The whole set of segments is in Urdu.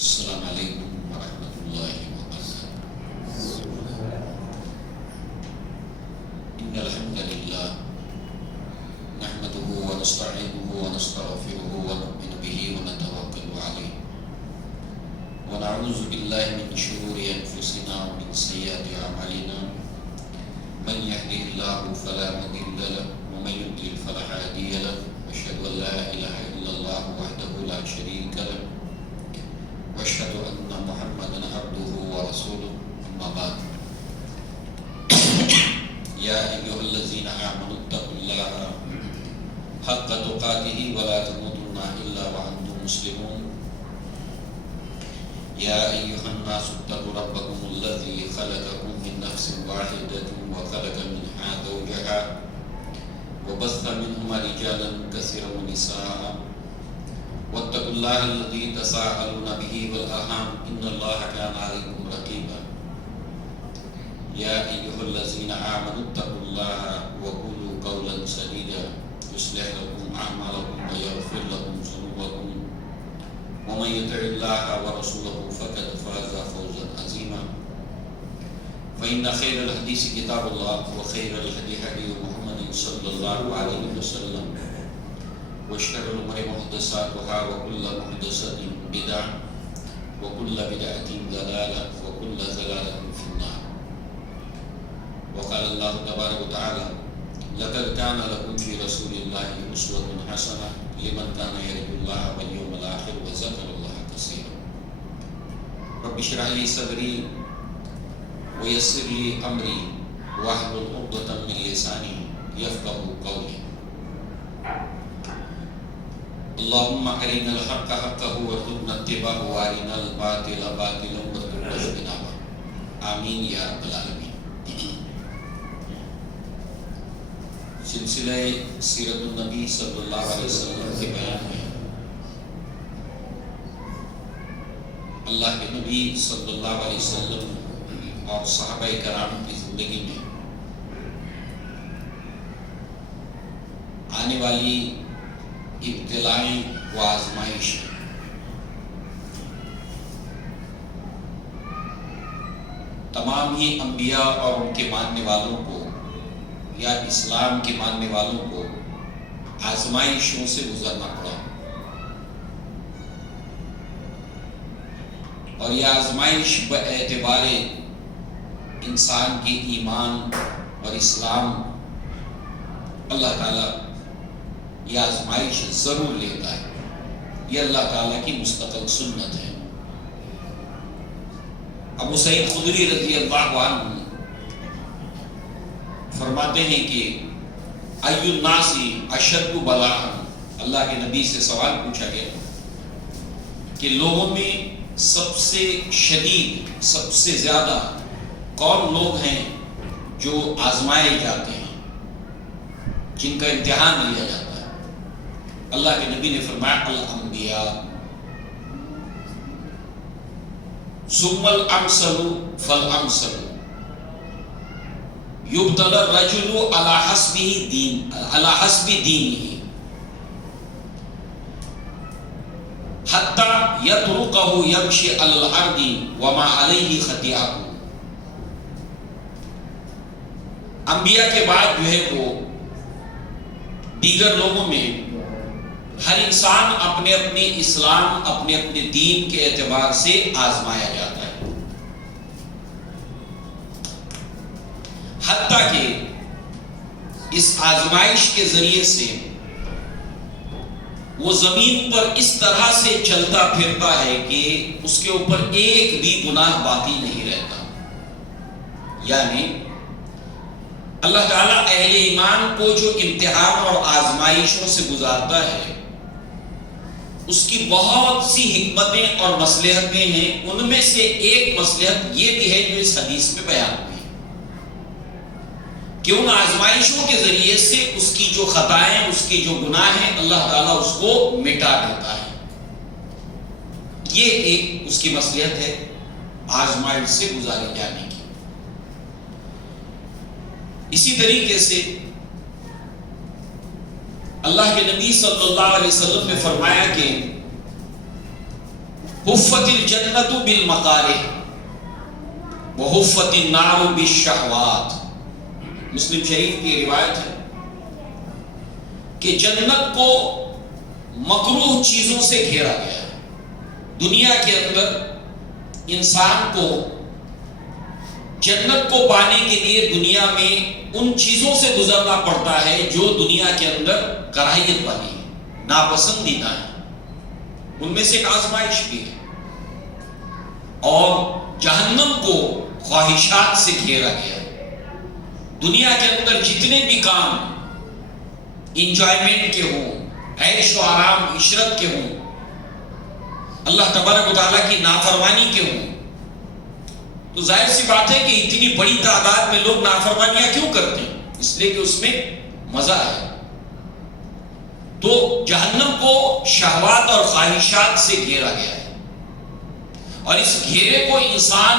السلام علیکم ورحمۃ اللہ وبرکاتہ۔ ان الحمد للہ نحمده ونستعینه ونستغفره ونؤمن به ونتوکل علیہ ونعوذ باللہ من شرور انفسنا ومن سیئات اعمالنا من يهده الله فلا مضل له ومن يضلل فلا هادي له واشهد ان لا اله الا الله وحده لا شريك له واشهد ان محمدا عبده ورسوله اما بعد يا ايها الذين امنوا اتقوا الله حق تقاته ولا تموتن الا وانتم مسلمون يا ايها الناس اتقوا ربكم الذي خلقكم من نفس واحده وخلق منها زوجها وبث منهما رجالا كثيرا ونساء واتقوا الله الذي تساءلون به والارحام ان الله كان عليكم رقيبا يا ايها الذين امنوا اتقوا الله وقولوا قولا سديدا يصلح لكم اعمالكم ويغفر لكم ذنوبكم ومن يطع الله ورسوله فقد فاز فوزا عظيما فان خير الحديث كتاب الله وخير الهدي هدي محمد صلى الله عليه وسلم وشر الأمور محدثاتها وكل محدثة بدعة وكل بدعة ضلالة وكل ضلالة في النار وقال الله تبارك وتعالى لقد كان لكم في رسول الله أسوة حسنة لمن كان يرجو الله واليوم الآخر وذكر الله كثيرا رب اشرح لي صدري ويسر لي أمري واحلل عقدة من لساني يفقهوا قولي اللهم ارنا الحق حقا وارزقنا اتباعه وارنا الباطل باطلا وارزقنا اجتنابه آمین یا رب العالمین۔ سلسلہ سیرت النبی صلی اللہ علیہ وسلم کے بیان میں اللہ کے نبی صلی اللہ علیہ وسلم اور صحابہ کرام کی زندگی میں آنے والی ابتلائیں و آزمائش، تمام ہی انبیاء اور ان کے ماننے والوں کو یا اسلام کے ماننے والوں کو آزمائشوں سے گزرنا پڑا، اور یہ آزمائش باعتبار انسان کے ایمان اور اسلام اللہ تعالیٰ یہ آزمائش ضرور لیتا ہے، یہ اللہ تعالیٰ کی مستقل سنت ہے۔ ابو سعید خدری رضی اللہ عنہ فرماتے ہیں کہ ای الناس اشد بلاء، اللہ کے نبی سے سوال پوچھا گیا کہ لوگوں میں سب سے شدید، سب سے زیادہ کون لوگ ہیں جو آزمائے جاتے ہیں، جن کا امتحان لیا جاتا ہے؟ اللہ کے نبی نے فرمایا الانبیاء ثم الامثل فالامثل یبتلی الرجل علی حسب دینہ حتی یترکہ یمشی علی الارض وما علیہ خطیئہ۔ انبیاء کے بعد جو ہے وہ دیگر لوگوں میں ہر انسان اپنے اپنے اسلام، اپنے اپنے دین کے اعتبار سے آزمایا جاتا ہے، حتیٰ کہ اس آزمائش کے ذریعے سے وہ زمین پر اس طرح سے چلتا پھرتا ہے کہ اس کے اوپر ایک بھی گناہ باقی نہیں رہتا۔ یعنی اللہ تعالیٰ اہل ایمان کو جو امتحان اور آزمائشوں سے گزارتا ہے، اس کی بہت سی حکمتیں اور مصلحتیں ہیں، ان میں سے ایک مصلحت یہ بھی ہے جو اس حدیث میں بیان ہوئی کہ ان آزمائشوں کے ذریعے سے اس کی جو خطائیں، اس کے جو گناہ ہیں، اللہ تعالیٰ اس کو مٹا دیتا ہے۔ یہ ایک اس کی مصلحت ہے آزمائش سے گزارے جانے کی۔ اسی طریقے سے اللہ کے نبی صلی اللہ علیہ وسلم نے فرمایا کہ حفت الجنت بالمکارہ وحفت النار بالشہوات. مسلم شریف کی روایت ہے کہ جنت کو مکروہ چیزوں سے گھیرا گیا ہے. دنیا کے اندر انسان کو جنت کو پانے کے لیے دنیا میں ان چیزوں سے گزرنا پڑتا ہے جو دنیا کے اندر کراہیت والی ہے, ناپسندیدہ ہے. ان میں سے ایک آزمائش بھی ہے. اور جہنم کو خواہشات سے گھیرا گیا. دنیا کے اندر جتنے بھی کام انجوائمنٹ کے ہوں, عیش و آرام عشرت کے ہوں, اللہ تبارک و تعالیٰ کی نافرمانی کے ہوں, تو ظاہر سی بات ہے کہ اتنی بڑی تعداد میں لوگ نافرمانیاں کیوں کرتے ہیں؟ اس لیے کہ اس میں مزہ ہے. تو جہنم کو شہوات اور خواہشات سے گھیرا گیا ہے, اور اس گھیرے کو انسان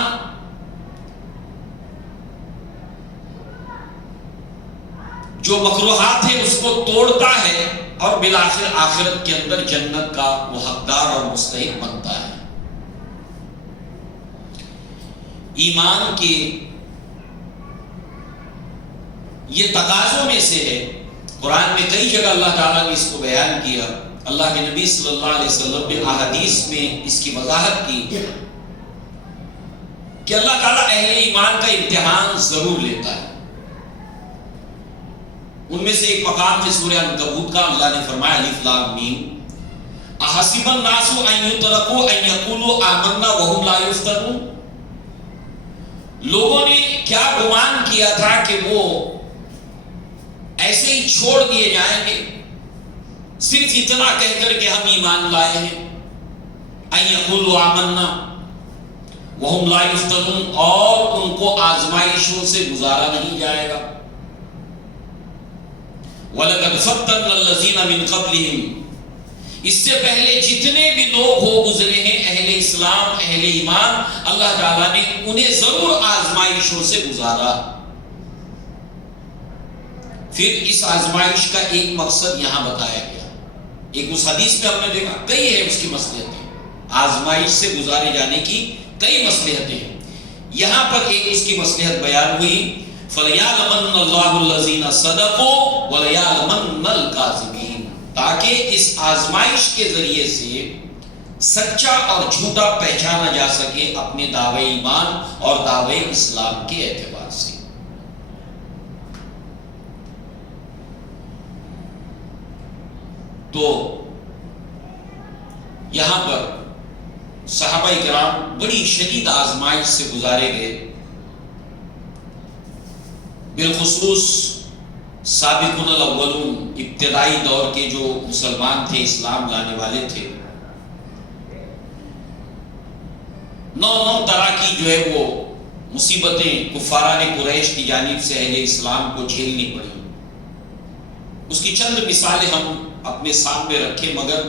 جو مکروہات ہیں اس کو توڑتا ہے اور بالآخر آخرت کے اندر جنت کا وہ حقدار اور مستحق بنتا ہے. ایمان کے یہ تقاضوں میں سے ہے. قرآن میں کئی جگہ اللہ تعالیٰ نے اس کو بیان کیا. اللہ کے نبی صلی اللہ علیہ وسلم نے احادیث میں اس کی وضاحت کی کہ اللہ تعالیٰ اہل ایمان کا امتحان ضرور لیتا ہے. ان میں سے ایک مقام ہے سورہ عنکبوت کا. اللہ نے فرمایا الف لام میم احسب الناس ان یترکوا ان یقولوا آمنا وهم لا یفتنون. لوگوں نے کیا گمان کیا تھا کہ وہ ایسے ہی چھوڑ دیے جائیں گے صرف اتنا کہہ کر کہ ہم ایمان لائے ہیں. ان یقولوا آمنا وهم لا یفتنون, اور ان کو آزمائشوں سے گزارا نہیں جائے گا. وَلَقَدْ فَتَّنَّا الَّذِينَ مِن قَبْلِهِمْ, اس سے پہلے جتنے بھی لوگ ہو گزرے ہیں اہل اسلام اہل ایمان, اللہ تعالیٰ نے انہیں ضرور آزمائشوں سے گزارا. پھر اس آزمائش کا ایک مقصد یہاں بتایا گیا. ایک اس حدیث میں ہم نے دیکھا کئی ہے اس کی مصلحتیں, آزمائش سے گزارے جانے کی کئی مصلحتیں ہیں. یہاں پر ایک اس کی مصلحت بیان ہوئی فَلْيَعْلَمَنَّ اللَّهُ الَّذِينَ صَدَقُوا وَلَيَعْلَمَنَّ الْكَاذِبِينَ, تاکہ اس آزمائش کے ذریعے سے سچا اور جھوٹا پہچانا جا سکے اپنے دعوے ایمان اور دعوے اسلام کے اعتبار سے. تو یہاں پر صحابہ کرام بڑی شدید آزمائش سے گزارے گئے. بالخصوص سابقون الاولون, ابتدائی دور کے جو مسلمان تھے, اسلام لانے والے تھے, نو طرح کی جو ہے وہ مصیبتیں کفاران قریش کی جانب سے اہل اسلام کو جھیلنی پڑی. اس کی چند مثالیں ہم اپنے سامنے رکھیں, مگر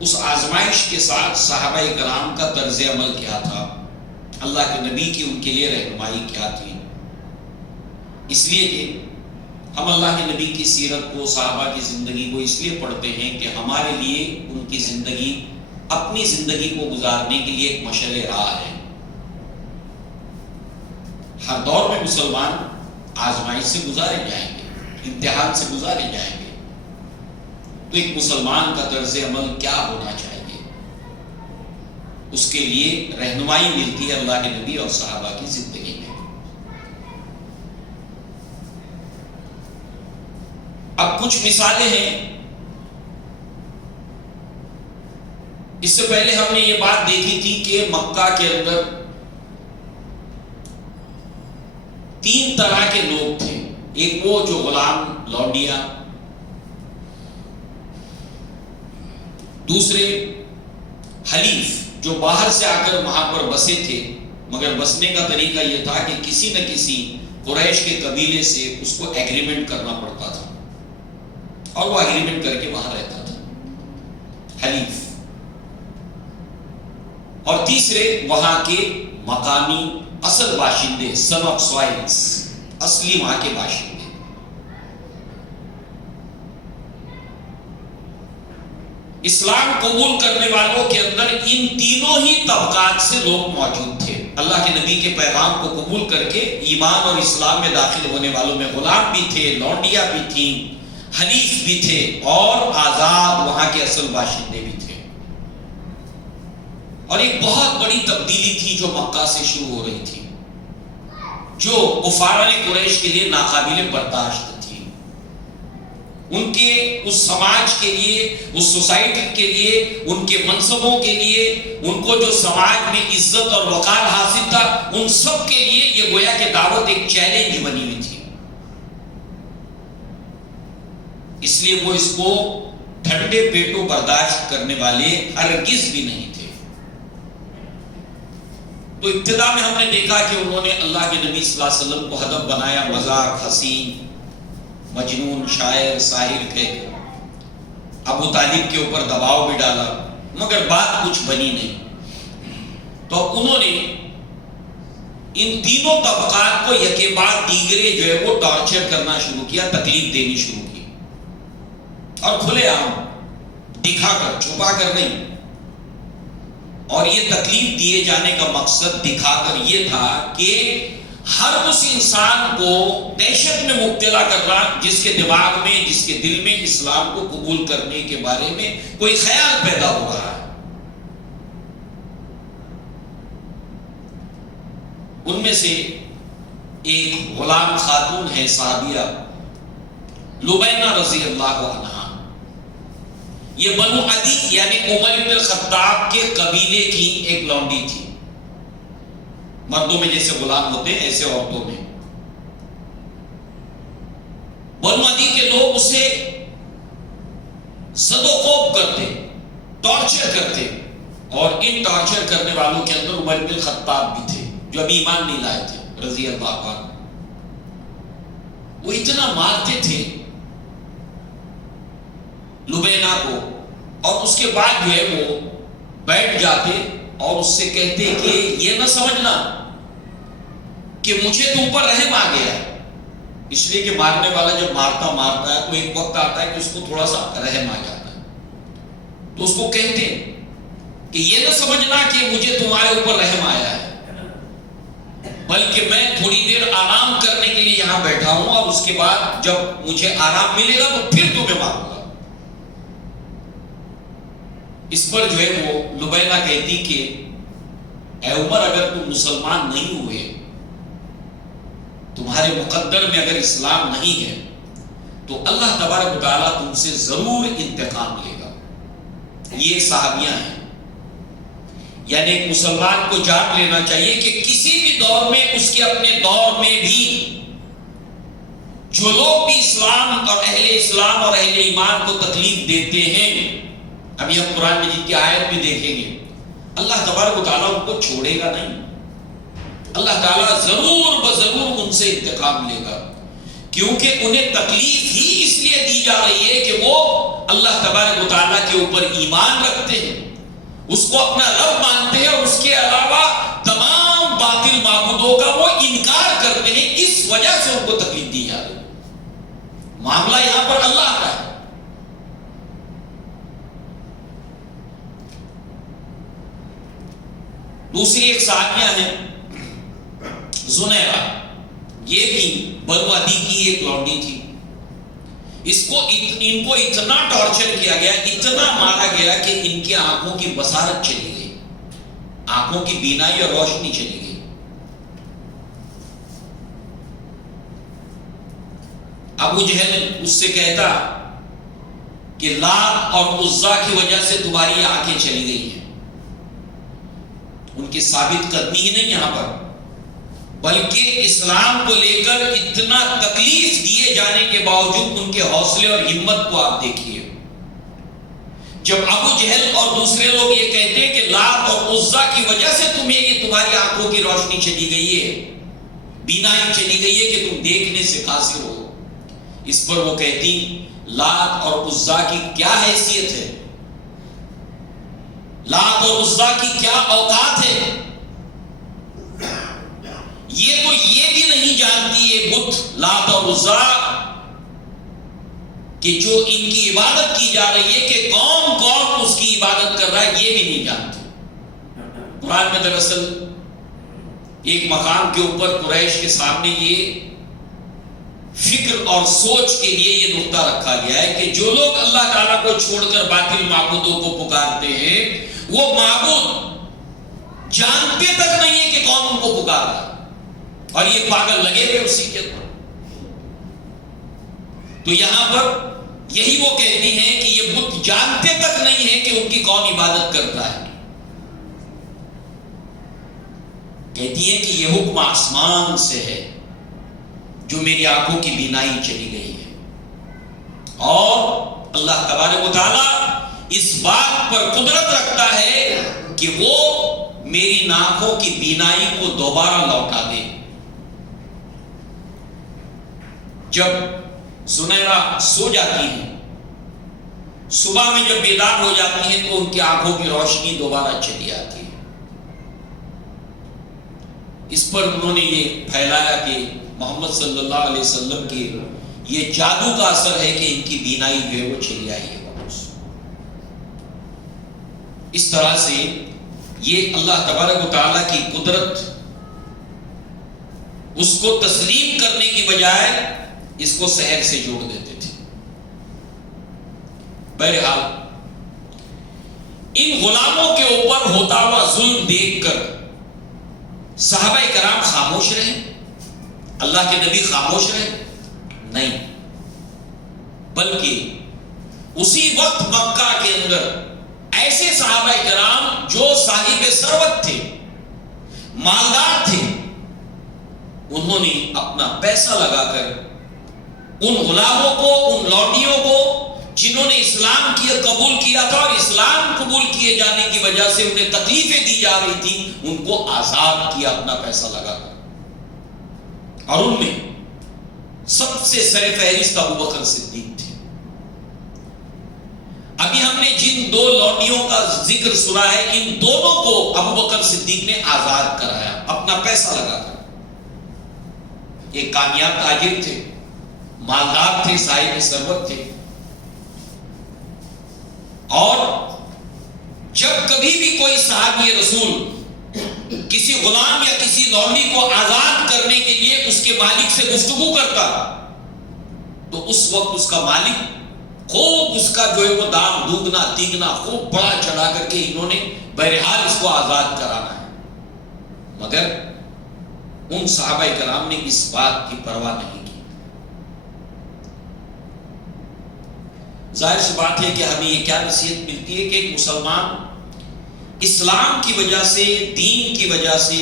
اس آزمائش کے ساتھ صحابہ کرام کا طرز عمل کیا تھا, اللہ کے نبی کی ان کے لیے رہنمائی کیا تھی. اس لیے کہ ہم اللہ کے نبی کی سیرت کو, صحابہ کی زندگی کو اس لیے پڑھتے ہیں کہ ہمارے لیے ان کی زندگی اپنی زندگی کو گزارنے کے لیے ایک مشعل راہ ہے. ہر دور میں مسلمان آزمائش سے گزارے جائیں گے, امتحان سے گزارے جائیں گے. تو ایک مسلمان کا طرز عمل کیا ہونا چاہیے, اس کے لیے رہنمائی ملتی ہے اللہ کے نبی اور صحابہ کی زندگی میں. اب کچھ مثالیں ہیں. اس سے پہلے ہم نے یہ بات دیکھی تھی کہ مکہ کے اندر 3 طرح کے لوگ تھے. ایک وہ جو غلام لونڈیا, دوسرے حلیف جو باہر سے آ کر وہاں پر بسے تھے, مگر بسنے کا طریقہ یہ تھا کہ کسی نہ کسی قریش کے قبیلے سے اس کو ایگریمنٹ کرنا پڑتا تھا اور وہ ایگریمنٹ کر کے وہاں رہتا تھا, حلیف. اور تیسرے وہاں کے مقامی اصل باشندے, سن آف سوائلز, اصلی وہاں کے باشندے. اسلام قبول کرنے والوں کے اندر ان تینوں ہی طبقات سے لوگ موجود تھے۔ اللہ کے نبی کے پیغام کو قبول کر کے ایمان اور اسلام میں داخل ہونے والوں میں غلام بھی تھے، لونڈیاں بھی تھیں، حنیف بھی تھے، اور آزاد وہاں کے اصل باشندے بھی تھے۔ اور ایک بہت بڑی تبدیلی تھی جو مکہ سے شروع ہو رہی تھی، جو کفار قریش کے لیے ناقابل برداشت تھی۔ ان کے اس سماج کے لیے، اس سوسائٹی کے لیے، ان کے منصبوں کے لیے، ان کو جو سماج میں عزت اور وقار حاصل تھا، ان سب کے لیے یہ گویا کہ دعوت ایک چیلنج بنی ہوئی تھی۔ اس لیے وہ اس کو ٹھنڈے پیٹوں برداشت کرنے والے ہرگز بھی نہیں تھے۔ تو ابتدا میں ہم نے دیکھا کہ انہوں نے اللہ کے نبی صلی اللہ علیہ وسلم کو ہدف بنایا، مذاق، حسین، مجنون، شاعر، ساحر کہہ کر ابو طالب کے اوپر دباؤ بھی ڈالا، مگر بات کچھ بنی نہیں۔ تو انہوں نے ان تینوں طبقات کو یکے بعد دیگرے جو ہے وہ ٹارچر کرنا شروع کیا، تکلیف دینی شروع کی، اور کھلے عام، دکھا کر، چھپا کر نہیں۔ اور یہ تکلیف دیے جانے کا مقصد دکھا کر یہ تھا کہ ہر اس انسان کو دہشت میں مبتلا کرنا جس کے دماغ میں، جس کے دل میں اسلام کو قبول کرنے کے بارے میں کوئی خیال پیدا ہو رہا ہے۔ ان میں سے ایک غلام خاتون ہے، صحابیہ لبینہ رضی اللہ عنہا۔ یہ بنو عدی یعنی عمر بن الخطاب کے قبیلے کی ایک لونڈی تھی۔ مردوں میں جیسے غلام ہوتے ہیں ایسے عورتوں میں۔ بنو عدی کے لوگ اسے زد و خوب کرتے، ٹارچر کرتے، اور ان ٹارچر کرنے والوں کے اندر عمر بن الخطاب بھی تھے جو ابھی ایمان نہیں لائے تھے رضی اللہ عنہ۔ وہ اتنا مارتے تھے لبینہ کو، اور اس کے بعد جو ہے وہ بیٹھ جاتے اور اس سے کہتے کہ یہ نہ سمجھنا کہ مجھے تم پر رحم آ گیا ہے، اس لیے کہ مارنے والا جب مارتا ہے تو ایک وقت آتا ہے کہ اس کو تھوڑا سا رحم آ جاتا ہے، تو اس کو کہتے کہ یہ نہ سمجھنا کہ مجھے تمہارے اوپر رحم آیا ہے، بلکہ میں تھوڑی دیر آرام کرنے کے لیے یہاں بیٹھا ہوں، اور اس کے بعد جب مجھے آرام ملے گا تو پھر تمہیں ماروں گا۔ اس پر جو ہے وہ لبینہ کہتی کہ اے عمر، اگر تم مسلمان نہیں ہوئے، تمہارے مقدر میں اگر اسلام نہیں ہے، تو اللہ تبارک و تعالیٰ تم سے ضرور انتقام لے گا۔ یہ صحابیاں ہیں، یعنی ایک مسلمان کو جان لینا چاہیے کہ کسی بھی دور میں، اس کے اپنے دور میں بھی جو لوگ بھی اسلام اور اہل ایمان کو تکلیف دیتے ہیں، ابھی ہم قرآن مجید کی آیت بھی دیکھیں گے، اللہ تبارک و تعالیٰ ان کو چھوڑے گا نہیں۔ اللہ تعالیٰ ضرور بضرور ان سے انتقام لے گا، کیونکہ انہیں تکلیف ہی اس لیے دی جا رہی ہے کہ وہ اللہ تبارک و تعالیٰ کے اوپر ایمان رکھتے ہیں، اس کو اپنا رب مانتے ہیں، اور اس کے علاوہ تمام باطل معبودوں کا وہ انکار کرتے ہیں، اس وجہ سے ان کو تکلیف دی جا رہی ہے۔ معاملہ یہاں پر اللہ کا ہے۔ دوسری ایک صحابیہ ہے زنیرہ، یہ بھی بنو عدی کی ایک لونڈی تھی۔ ان کو اتنا ٹارچر کیا گیا، اتنا مارا گیا کہ ان کی آنکھوں کی بصارت چلی گئی، آنکھوں کی بینائی اور روشنی چلی گئی۔ ابو جہل اس سے کہتا کہ لات اور عزا کی وجہ سے تمہاری آنکھیں چلی گئی ہیں۔ ان کی ثابت قدمی ہی نہیں یہاں پر، بلکہ اسلام کو لے کر اتنا تکلیف دیے جانے کے باوجود ان کے حوصلے اور ہمت کو آپ دیکھیے۔ جب ابو جہل اور دوسرے لوگ یہ کہتے ہیں کہ لات اور عزا کی وجہ سے تمہاری آنکھوں کی روشنی چلی گئی ہے، بینائی چلی گئی ہے کہ تم دیکھنے سے قاصر ہو، اس پر وہ کہتی لات اور عزا کی کیا حیثیت ہے، لات اور عزا کی کیا اوقات ہے، یہ تو یہ بھی نہیں جانتی ہے بت لات اور عزا کہ جو ان کی عبادت کی جا رہی ہے کہ کون کون اس کی عبادت کر رہا ہے یہ بھی نہیں جانتے. قرآن میں دراصل ایک مقام کے اوپر قریش کے سامنے یہ فکر اور سوچ کے لیے یہ نقطہ رکھا گیا ہے کہ جو لوگ اللہ تعالیٰ کو چھوڑ کر باطل معبودوں کو پکارتے ہیں وہ معبود جانتے تک نہیں ہے کہ کون ان کو پکار رہا ہے اور یہ پاگل لگے ہوئے اسی کے اندر. تو یہاں پر یہی وہ کہتی ہیں کہ یہ بت جانتے تک نہیں ہے کہ ان کی کون عبادت کرتا ہے. کہتی ہیں کہ یہ حکم آسمان سے ہے جو میری آنکھوں کی بینائی چلی گئی ہے اور اللہ تبارک و تعالی اس بات پر قدرت رکھتا ہے کہ وہ میری آنکھوں کی بینائی کو دوبارہ لوٹا دے. جب زنیرہ سو جاتی ہیں صبح میں جب بیدار ہو جاتی ہیں تو ان کی آنکھوں کی روشنی دوبارہ چلی آتی ہے. اس پر انہوں نے یہ پھیلایا کہ محمد صلی اللہ علیہ وسلم کے یہ جادو کا اثر ہے کہ ان کی بینائی جو ہے وہ چلی آئی ہے واپس. اس طرح سے یہ اللہ تبارک و تعالیٰ کی قدرت اس کو تسلیم کرنے کی بجائے اس کو سحر سے جوڑ دیتے تھے. بہرحال ان غلاموں کے اوپر ہوتا ہوا ظلم دیکھ کر صحابہ کرام خاموش رہے؟ اللہ کے نبی خاموش رہے؟ نہیں، بلکہ اسی وقت مکہ کے اندر ایسے صحابہ کرام جو صاحب ثروت تھے، مالدار تھے، انہوں نے اپنا پیسہ لگا کر ان غلاموں کو، ان لوٹیوں کو جنہوں نے اسلام قبول کیا تھا اور اسلام قبول کیے جانے کی وجہ سے انہیں تکلیفیں دی جا رہی تھی، ان کو آزاد کیا اپنا پیسہ لگا کر. اور ان میں سب سے سر فہرست ابو بکر صدیق تھے. ابھی ہم نے جن دو لوٹیوں کا ذکر سنا ہے ان دونوں کو ابو بکر صدیق نے آزاد کرایا اپنا پیسہ لگا کر. یہ کامیاب تاجر تھے، مالدار تھے، صاحب ثروت تھے، اور جب کبھی بھی کوئی صحابی رسول کسی غلام یا کسی لونڈی کو آزاد کرنے کے لیے اس کے مالک سے گفتگو کرتا تو اس وقت اس کا مالک خوب اس کا جو ہے وہ دام دوگنا تیگنا خوب بڑا چڑھا کر کے انہوں نے بہرحال اس کو آزاد کرانا ہے. مگر ان صحابہ کرام نے اس بات کی پرواہ نہیں کی. ظاہر سی بات ہے کہ ہمیں یہ کیا نصیحت ملتی ہے کہ ایک مسلمان اسلام کی وجہ سے، دین کی وجہ سے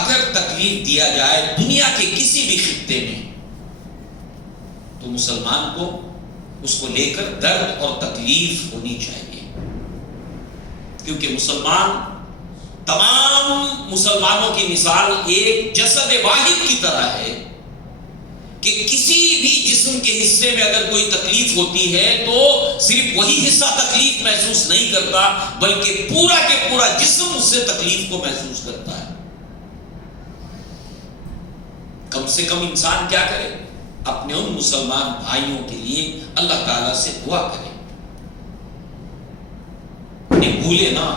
اگر تکلیف دیا جائے دنیا کے کسی بھی خطے میں تو مسلمان کو اس کو لے کر درد اور تکلیف ہونی چاہیے. کیونکہ مسلمان، تمام مسلمانوں کی مثال ایک جسد واحد کی طرح ہے کہ کسی بھی جسم کے حصے میں اگر کوئی تکلیف ہوتی ہے تو صرف وہی حصہ تکلیف محسوس نہیں کرتا بلکہ پورا کے پورا جسم اس سے تکلیف کو محسوس کرتا ہے. کم سے کم انسان کیا کرے؟ اپنے ان مسلمان بھائیوں کے لیے اللہ تعالیٰ سے دعا کرے، انہیں بھولے نہ.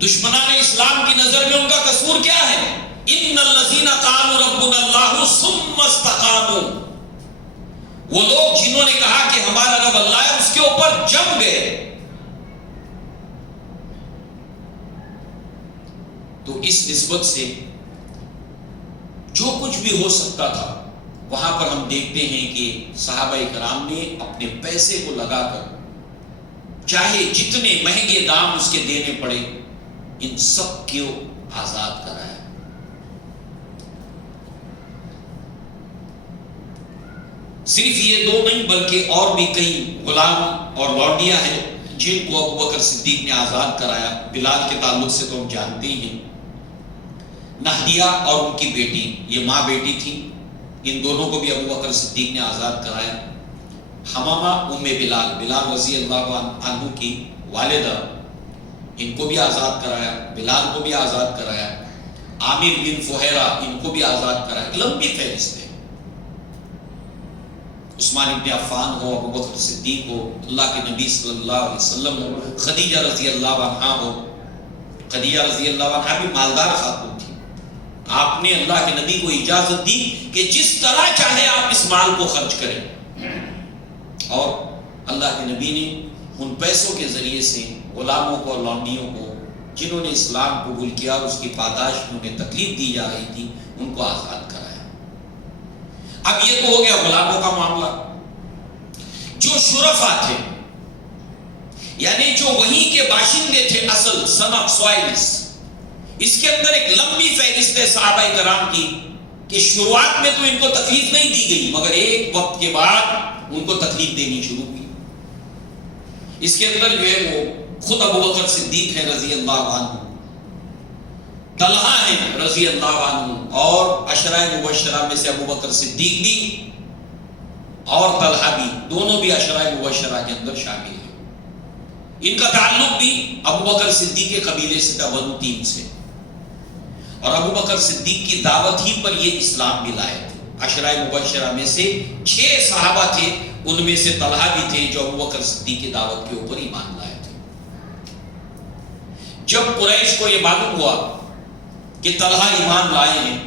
دشمنان اسلام کی نظر میں ان کا قصور کیا ہے؟ ان الذین قالوا ربنا اللہ ثم استقاموا، وہ لوگ جنہوں نے کہا کہ ہمارا رب اللہ ہے اس کے اوپر جم گئے. تو اس نسبت سے جو کچھ بھی ہو سکتا تھا وہاں پر ہم دیکھتے ہیں کہ صحابہ کرام نے اپنے پیسے کو لگا کر چاہے جتنے مہنگے دام اس کے دینے پڑے ان سب کو آزاد کرایا. صرف یہ دو نہیں بلکہ اور بھی کئی غلام اور لوڈیاں ہیں جن کو ابو بکر صدیق نے آزاد کرایا. بلال کے تعلق سے تو ہم جانتے ہی ہیں. نہدیہ اور ان کی بیٹی، یہ ماں بیٹی تھی، ان دونوں کو بھی ابو بکر صدیق نے آزاد کرایا. حمامہ ام بلال، بلال رضی اللہ عنہ کی والدہ، ان کو بھی آزاد کرایا. بلال کو بھی آزاد کرایا. عامر بن فہیرہ ان کو بھی آزاد کرایا. لمبی فہرست ہے. عثمان ابن عفان ہو، ابو بکر صدیق ہو، اللہ کے نبی صلی اللہ علیہ وسلم ہو، خدیجہ رضی اللہ عنہا ہو۔ خدیجہ رضی اللہ عنہا بھی مالدار خاتون تھی، آپ نے اللہ کے نبی کو اجازت دی کہ جس طرح چاہے آپ اس مال کو خرچ کریں، اور اللہ کے نبی نے ان پیسوں کے ذریعے سے غلاموں کو اور لونڈیوں کو جنہوں نے اسلام قبول کیا اور اس کی پاداش میں انہیں تکلیف دی جا رہی تھی ان کو آزاد کرایا۔ اب یہ تو ہو گیا غلاموں کا معاملہ۔ جو شرفا تھے، یعنی جو وہیں کے باشندے تھے، اصل سن آف سوائلز، اس کے اندر ایک لمبی فہرست ہے صحابہ کرام کی کہ شروعات میں تو ان کو تکلیف نہیں دی گئی، مگر ایک وقت کے بعد ان کو تکلیف دینی شروع کی۔ اس کے اندر جو ہے وہ خود ابو بکر صدیق ہے رضی اللہ عنہ، طلحہ ہے رضی اللہ عنہ، اور عشرہ مبشرہ میں سے ابو بکر صدیق بھی اور طلحہ بھی، دونوں بھی عشرہ مبشرہ کے اندر شامل ہیں۔ ان کا تعلق بھی ابو بکر صدیق کے قبیلے سے تھا، بنو تیم سے، اور ابو بکر صدیق کی دعوت ہی پر یہ اسلام بھی لائے تھے۔ عشرہ مبشرہ میں سے 6 صحابہ تھے، ان میں سے طلحہ بھی تھے جو ابو بکر صدیق کی دعوت کے اوپر ایمان لائے تھے۔ جب قریش کو یہ معلوم ہوا کہ طلحہ ایمان لائے ہیں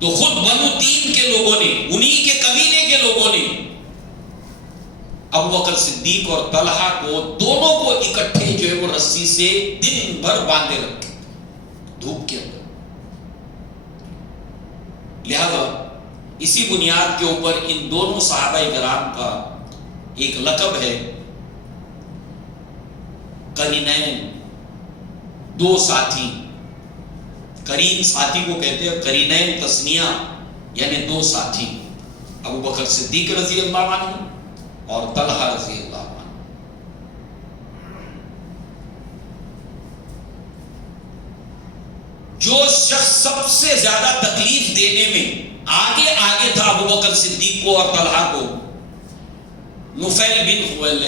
تو خود بنو تیم کے لوگوں نے، انہی کے قبیلے کے لوگوں نے ابو بکر صدیق اور طلحہ کو دونوں کو اکٹھے جو ہے وہ رسی سے دن بھر باندھے رکھے دھوپ کے اندر۔ لہذا اسی بنیاد کے اوپر ان دونوں صحابہ کرام کا ایک لقب ہے قرینین، دو ساتھی۔ قرین ساتھی کو کہتے ہیں، قرینین تسنیہ یعنی دو ساتھی، ابو بکر صدیق رضی اللہ عنہ اور طلحہ رضی اللہ عنہ۔ جو شخص سب سے زیادہ تکلیف دینے میں آگے تھا ابو بکر صدیق کو اور طلحہ کو، نفیل بن خویلد،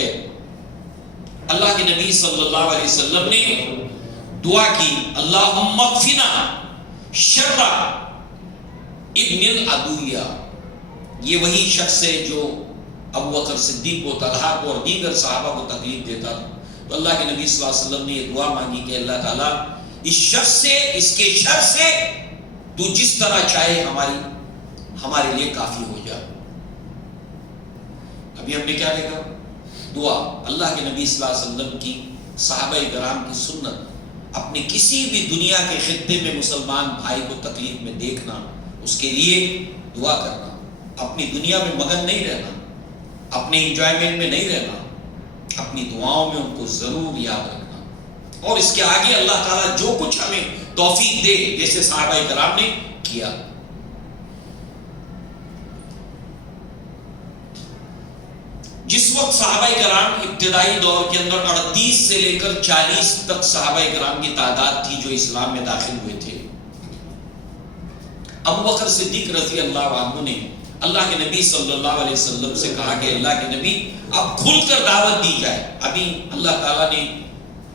اللہ کے نبی صلی اللہ علیہ وسلم نے دعا کی، اللہم اکفنا شر ابن العدویہ۔ یہ وہی شخص ہے جو ابو بکر صدیق کو، طلحہ کو اور دیگر صحابہ کو تکلیف دیتا تھا۔ تو اللہ کے نبی صلی اللہ علیہ وسلم نے یہ دعا مانگی کہ اللہ تعالیٰ اس شخص سے، اس کے شر سے تو جس طرح چاہے ہمارے لیے کافی ہو جائے۔ ابھی ہم نے کیا دیکھا؟ دعا، اللہ کے نبی صلی اللہ علیہ وسلم کی، صحابہ کرام کی سنت، اپنے کسی بھی دنیا کے خطے میں مسلمان بھائی کو تکلیف میں دیکھنا، اس کے لیے دعا کرنا، اپنی دنیا میں مگن نہیں رہنا، اپنے انجوائمنٹ میں نہیں رہنا، اپنی دعاؤں میں ان کو ضرور یاد رکھنا، اور اس کے آگے اللہ تعالیٰ جو کچھ ہمیں توفیق دے، جیسے صحابہ کرام نے کیا۔ جس وقت صحابہ کرام ابتدائی دور کے اندر 38 سے لے کر 40 تک صحابہ کرام کی تعداد تھی جو اسلام میں داخل ہوئے تھے، ابو بکر صدیق رضی اللہ عنہ نے اللہ کے نبی صلی اللہ علیہ وسلم سے کہا کہ اللہ کے نبی اب کھل کر دعوت دی جائے۔ ابھی اللہ تعالیٰ نے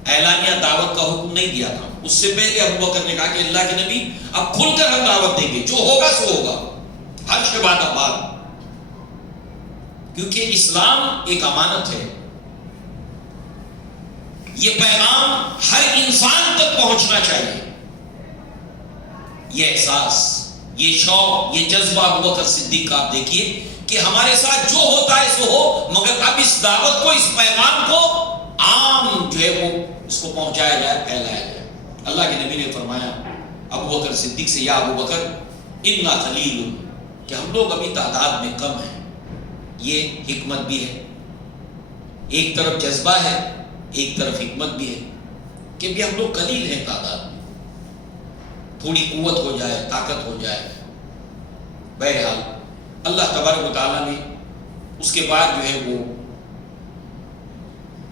اعلانیہ دعوت کا حکم نہیں دیا تھا، اس سے پہلے ابو بکر نے کہا کہ اللہ کے نبی اب کھل کر ہم دعوت دیں گے، جو ہوگا سو ہوگا، ہر شے بعد آباد، کیونکہ اسلام ایک امانت ہے، یہ پیغام ہر انسان تک پہنچنا چاہیے۔ یہ احساس، یہ شوق، یہ جذبہ ابو بکر صدیق کا آپ دیکھیے کہ ہمارے ساتھ جو ہوتا ہے سو ہو، مگر اب اس دعوت کو، اس پیغام کو عام جو ہے وہ اس کو پہنچایا جائے، پھیلایا جائے۔ اللہ کے نبی نے فرمایا ابو بکر صدیق سے، یا ابو بکر انا قلیل، کہ ہم لوگ ابھی تعداد میں کم ہیں۔ یہ حکمت بھی ہے، ایک طرف جذبہ ہے، ایک طرف حکمت بھی ہے کہ بھی ہم لوگ قلیل ہیں تعداد میں، تھوڑی قوت ہو جائے، طاقت ہو جائے۔ بہرحال اللہ تبارک و تعالیٰ نے اس کے بعد جو ہے وہ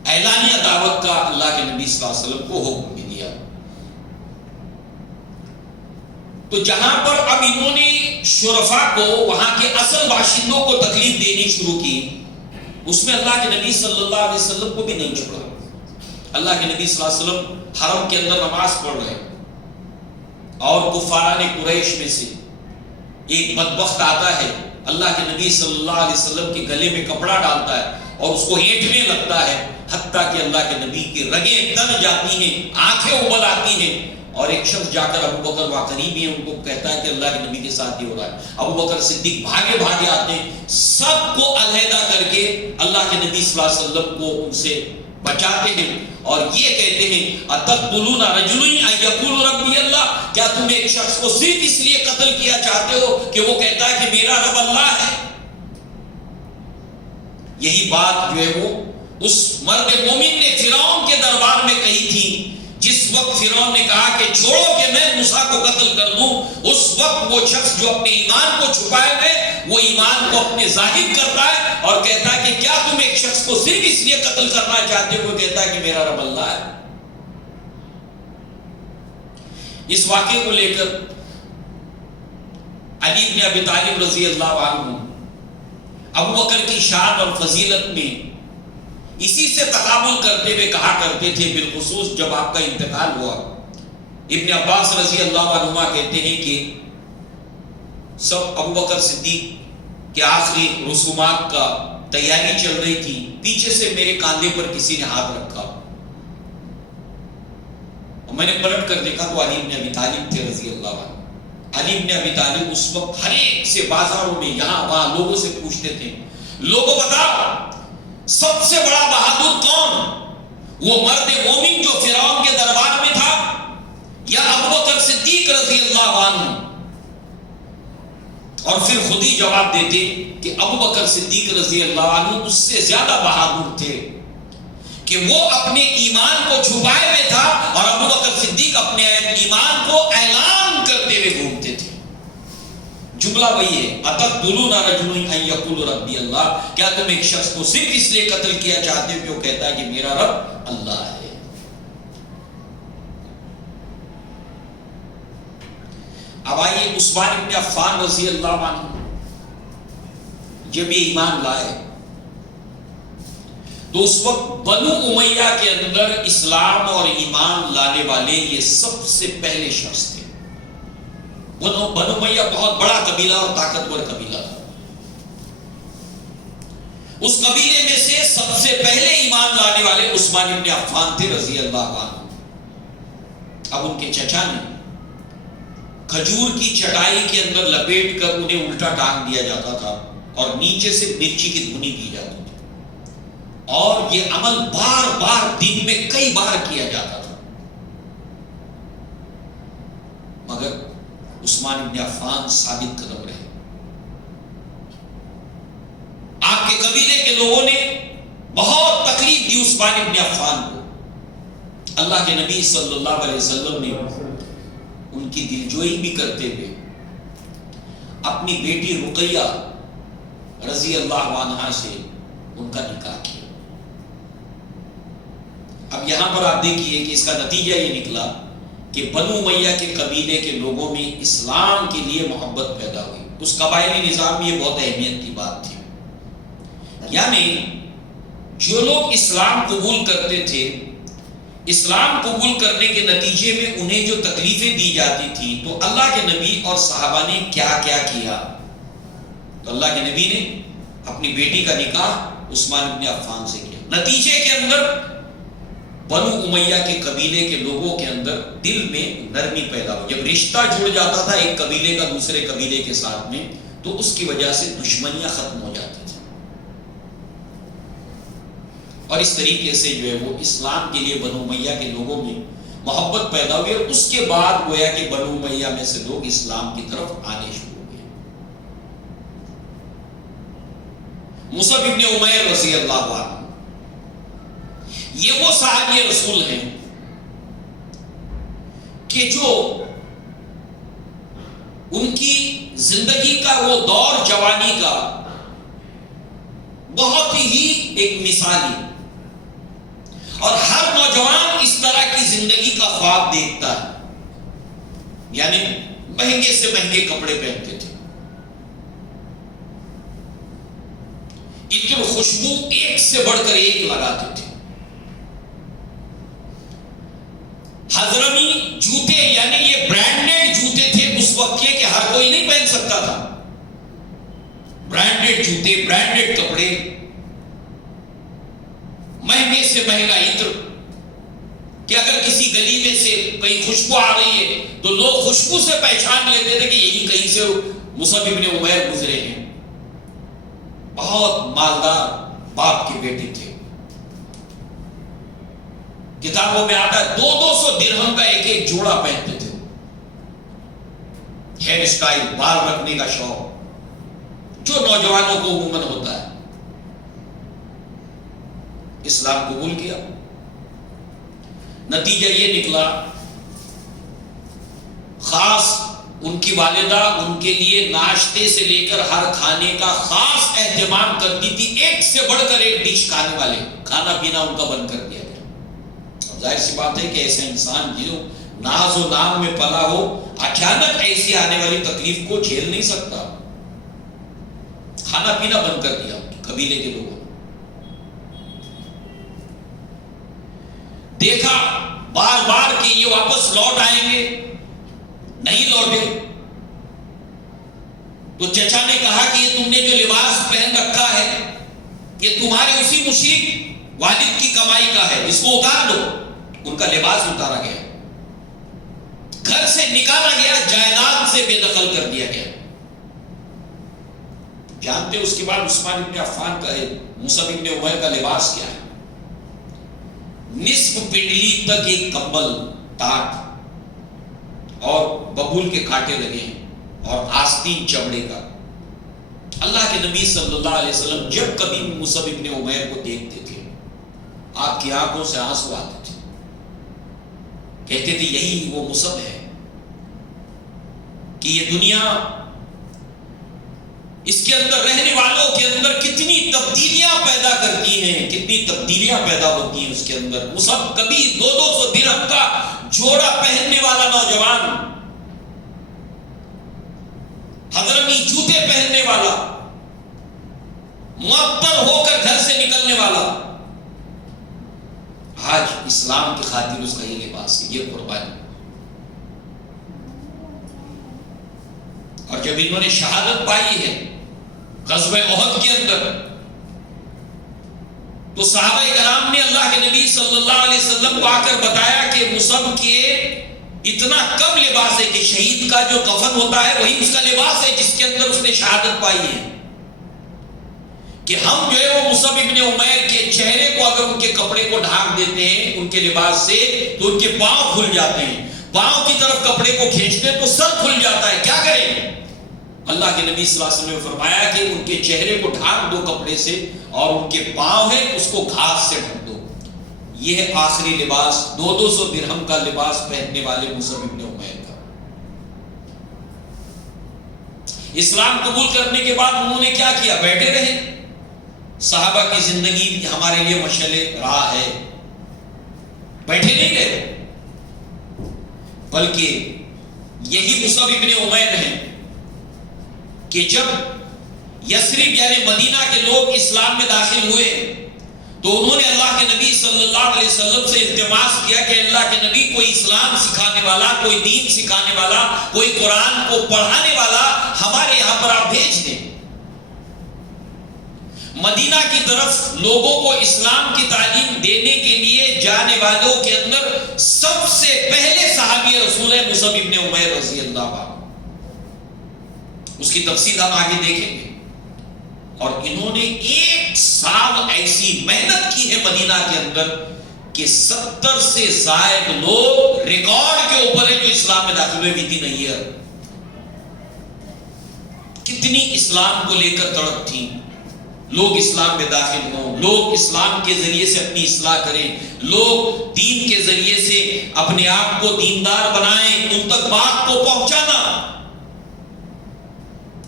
اعلانیہ دعوت کا اللہ کے نبی صلی اللہ علیہ وسلم کو حکم بھی دیا۔ تو جہاں پر اب انہوں نے شرفاء کو، وہاں کے اصل باشندوں کو تکلیف دینی شروع کی، اس میں اللہ کے نبی صلی اللہ علیہ وسلم کو بھی نہیں چھوڑا۔ اللہ کے نبی صلی اللہ علیہ وسلم حرم کے اندر نماز پڑھ رہے، اور کفاران قریش میں سے ایک بدبخت آتا ہے اللہ کے نبی صلی اللہ علیہ وسلم کے گلے میں کپڑا ڈالتا ہے اور اس کو اینٹنے لگتا ہے، حتیٰ کہ اللہ کے نبی کی رگیں تن جاتی ہیں، آنکھیں ابل آتی ہیں، اور ایک شخص جا کر ابو بکر وہاں قریبی ہیں ان کو کہتا ہے کہ اللہ کے نبی کے ساتھ یہ ہو رہا ہے۔ ابو بکر صدیق بھاگے بھاگے آتے ہیں، سب کو علیحدہ کر کے اللہ کے نبی صلی اللہ علیہ وسلم کو ان سے بچاتے ہیں اور یہ کہتے ہیں اتقتلون رجلا ان یقول ربی اللہ، کیا تم ایک شخص کو صرف اس لیے قتل کیا چاہتے ہو کہ وہ کہتا ہے کہ میرا رب اللہ ہے؟ یہی بات جو ہے وہ اس مرد مومن نے فرعون کے دربار میں کہی تھی۔ جس وقت فرعون نے کہا کہ چھوڑو کہ میں موسیٰ کو قتل کر دوں، اس وقت وہ شخص جو اپنے ایمان کو چھپائے ہوئے وہ ایمان کو اپنے ظاہر کرتا ہے اور کہتا ہے کہ کیا تم ایک شخص کو صرف اس لیے قتل کرنا چاہتے ہو؟ وہ کہتا ہے کہ میرا رب اللہ ہے۔ اس واقعے کو لے کر علی بن ابی طالب رضی اللہ عنہ ابو بکر کی شان اور فضیلت میں اسی سے تقابل کرتے ہوئے کہا کرتے تھے، بالخصوص جب آپ کا انتقال ہوا۔ ابن عباس رضی اللہ عنہما کہتے ہیں کہ سب ابو بکر صدیق کے آخری رسومات کا تیاری چل رہی تھی، پیچھے سے میرے کاندھے پر کسی نے ہاتھ رکھا اور میں نے پلٹ کر دیکھا تو علی بن ابی طالب تھے رضی اللہ عنہ۔ علی بن ابی طالب اس وقت ہر ایک سے بازاروں میں یہاں وہاں لوگوں سے پوچھتے تھے، لوگوں بتاؤ سب سے بڑا بہادر کون؟ وہ مرد مومن جو فرعون کے دربار میں تھا یا ابو بکر صدیق رضی اللہ عنہ؟ اور پھر خود ہی جواب دیتے کہ ابو بکر صدیق رضی اللہ عنہ اس سے زیادہ بہادر تھے کہ وہ اپنے ایمان کو چھپائے ہوئے تھا اور ابو بکر صدیق اپنے ایمان کو اعلان کرتے ہوئے گھومتے تھے۔ جملہ وہی ہے، اتقتلون رجلا ان یقول ربی اللہ، کیا تم ایک شخص کو صرف اس لیے قتل کیا چاہتے ہو کہ وہ کہتا ہے کہ میرا رب اللہ ہے؟ اب آئیے عثمان بن عفان رضی اللہ عنہ جب یہ ایمان لائے تو اس وقت بنو امیہ کے اندر اسلام اور ایمان لانے والے یہ سب سے پہلے شخص تھے۔ بنو امیہ بہت بڑا قبیلہ اور طاقتور قبیلہ تھا۔ اس قبیلے میں سے سب سے پہلے ایمان لانے والے عثمان بن عفان تھے رضی اللہ عنہ۔ اب ان کے چچا نے کھجور کی چٹائی کے اندر لپیٹ کر انہیں الٹا ٹانگ دیا جاتا تھا اور نیچے سے مرچی کی دھنی کی جاتی تھی، اور یہ عمل بار بار دن میں کئی بار کیا جاتا تھا، مگر عثمان بن عفان ثابت قدم رہے۔ آپ کے قبیلے کے لوگوں نے بہت تکلیف دی عثمان بن عفان کو۔ اللہ کے نبی صلی اللہ علیہ وسلم نے ان کی دلجوئی بھی کرتے ہوئے اپنی بیٹی رقیہ رضی اللہ عنہا سے ان کا نکاح کیا۔ اب یہاں پر آپ دیکھیے کہ اس کا نتیجہ یہ نکلا کہ بنو امیہ کے قبیلے کے لوگوں میں اسلام کے لیے محبت پیدا ہوئی۔ اس قبائلی نظام میں یہ بہت اہمیت کی بات تھی، یعنی جو لوگ اسلام قبول کرتے تھے، اسلام قبول کرنے کے نتیجے میں انہیں جو تکلیفیں دی جاتی تھیں، تو اللہ کے نبی اور صحابہ نے کیا کیا کیا؟ تو اللہ کے نبی نے اپنی بیٹی کا نکاح عثمان بن عفان سے کیا۔ نتیجے کے اندر بنو امیہ کے قبیلے کے لوگوں کے اندر دل میں نرمی پیدا ہو۔ جب رشتہ جڑ جاتا تھا ایک قبیلے کا دوسرے قبیلے کے ساتھ میں، تو اس کی وجہ سے دشمنیاں ختم ہو جاتی تھیں، اور اس طریقے سے جو ہے وہ اسلام کے لیے بنو امیہ کے لوگوں میں محبت پیدا ہوئی، اور اس کے بعد گویا کہ بنو امیہ میں سے لوگ اسلام کی طرف آنے شروع ہو گئے۔ مصعب ابن عمیر رضی اللہ عنہ یہ وہ صحابی رسول ہیں کہ جو ان کی زندگی کا وہ دور جوانی کا بہت ہی ایک مثالی، اور ہر نوجوان اس طرح کی زندگی کا خواب دیکھتا ہے، یعنی مہنگے سے مہنگے کپڑے پہنتے تھے، ان کی خوشبو ایک سے بڑھ کر ایک لگاتے تھے، حضرمی جوتے یعنی یہ برانڈڈ جوتے تھے اس وقت کے کہ ہر کوئی نہیں پہن سکتا تھا، برانڈڈ جوتے، برانڈڈ کپڑے، مہنگے سے مہنگا عطر، کہ اگر کسی گلی میں سے کہیں خوشبو آ رہی ہے تو لوگ خوشبو سے پہچان لیتے تھے کہ یہی کہیں سے مصعب ابن عمیر گزرے ہیں. بہت مالدار باپ کے بیٹے تھے. کتابوں میں آتا ہے 200 درہم کا ایک ایک جوڑا پہنتے تھے. ہیئر سٹائل، بال رکھنے کا شوق جو نوجوانوں کو عموماً ہوتا ہے. اسلام قبول کیا. نتیجہ یہ نکلا، خاص ان کی والدہ ان کے لیے ناشتے سے لے کر ہر کھانے کا خاص اہتمام کرتی تھی. ایک سے بڑھ کر ایک ڈش کھانے والے، کھانا پینا ان کا بند کر دیا گیا. ظاہر سی بات ہے کہ ایسا انسان جو ناز و نام میں پلا ہو، اچانک ایسی آنے والی تکلیف کو جھیل نہیں سکتا. کھانا پینا بند کر دیا قبیلے کے لوگوں. دیکھا بار بار کہ یہ واپس لوٹ آئیں گے، نہیں لوٹے. تو چچا نے کہا کہ یہ تم نے جو لباس پہن رکھا ہے یہ تمہارے اسی مشرک والد کی کمائی کا ہے، اس کو اتار دو. ان کا لباس اتارا گیا، گھر سے نکالا گیا، جائیداد سے بے دخل کر دیا گیا. جانتے اس کے بعد عثمان ابن عفان کا ہے مصعب ابن عمیر کا لباس کیا ہے؟ نصف پنڈلی تک ایک کمبل ٹاٹ اور ببول کے کانٹے لگے ہیں اور آستین چمڑے کا. اللہ کے نبی صلی اللہ علیہ وسلم جب کبھی مصعب ابن عمیر کو دیکھتے تھے آپ کی آنکھوں سے آنسو آتے تھے. کہتے تھے یہی وہ مصعب ہے کہ یہ دنیا اس کے اندر رہنے والوں کے اندر کتنی تبدیلیاں پیدا کرتی ہیں، کتنی تبدیلیاں پیدا ہوتی ہیں اس کے اندر. مصعب کبھی 200 درہم کا جوڑا پہننے والا نوجوان، حضرمی جوتے پہننے والا، معطر ہو کر گھر سے نکلنے والا، آج اسلام کی خاطر اس کا یہ لباس ہے، یہ قربانی. اور جب انہوں نے شہادت پائی ہے غزوہ احد کے اندر، تو صحابہ کرام نے اللہ کے نبی صلی اللہ علیہ وسلم کو آ کر بتایا کہ مصعب کے اتنا کم لباس ہے کہ شہید کا جو کفن ہوتا ہے وہی اس کا لباس ہے جس کے اندر اس نے شہادت پائی ہے. کہ ہم جو ہے وہ مصعب ابن عمیر کے چہرے کو اگر ان کے کپڑے کو ڈھانک دیتے ہیں ان کے لباس سے تو ان کے پاؤں کھل جاتے ہیں، پاؤں کی طرف کپڑے کو کھینچتے ہیں تو سر کھل جاتا ہے. کیا کریں؟ اللہ کے نبی صلی اللہ علیہ وسلم نے فرمایا کہ ان کے چہرے کو ڈھانک دو کپڑے سے اور ان کے پاؤں ہیں اس کو گھاس سے ڈھک دو. یہ ہے آخری لباس 200 درہم کا لباس پہننے والے مصعب ابن عمیر کا. اسلام قبول کرنے کے بعد انہوں نے کیا کیا؟ بیٹھے رہے. صحابہ کی زندگی ہمارے لیے مشعل راہ ہے، بیٹھے نہیں رہے، بلکہ یہی مصعب ابن عمیر ہیں کہ جب یثرب یعنی مدینہ کے لوگ اسلام میں داخل ہوئے تو انہوں نے اللہ کے نبی صلی اللہ علیہ وسلم سے التماس کیا کہ اللہ کے نبی کوئی اسلام سکھانے والا، کوئی دین سکھانے والا، کوئی قرآن کو پڑھانے والا ہمارے یہاں پر آپ بھیج دیں. مدینہ کی طرف لوگوں کو اسلام کی تعلیم دینے کے لیے جانے والوں کے اندر سب سے پہلے صحابی رسول ہے مصعب ابن عمیر رضی اللہ عنہ. اس کی تفصیل ہم آگے دیکھیں گے. اور انہوں نے 1 سال ایسی محنت کی ہے مدینہ کے اندر کہ 70 سے زائد لوگ ریکارڈ کے اوپر ہے جو اسلام میں داخل ہوئے. ودی نہیں ہے کتنی اسلام کو لے کر تڑپ تھی. لوگ اسلام میں داخل ہوں، لوگ اسلام کے ذریعے سے اپنی اصلاح کریں، لوگ دین کے ذریعے سے اپنے آپ کو دیندار بنائیں، ان تک بات کو پہنچانا.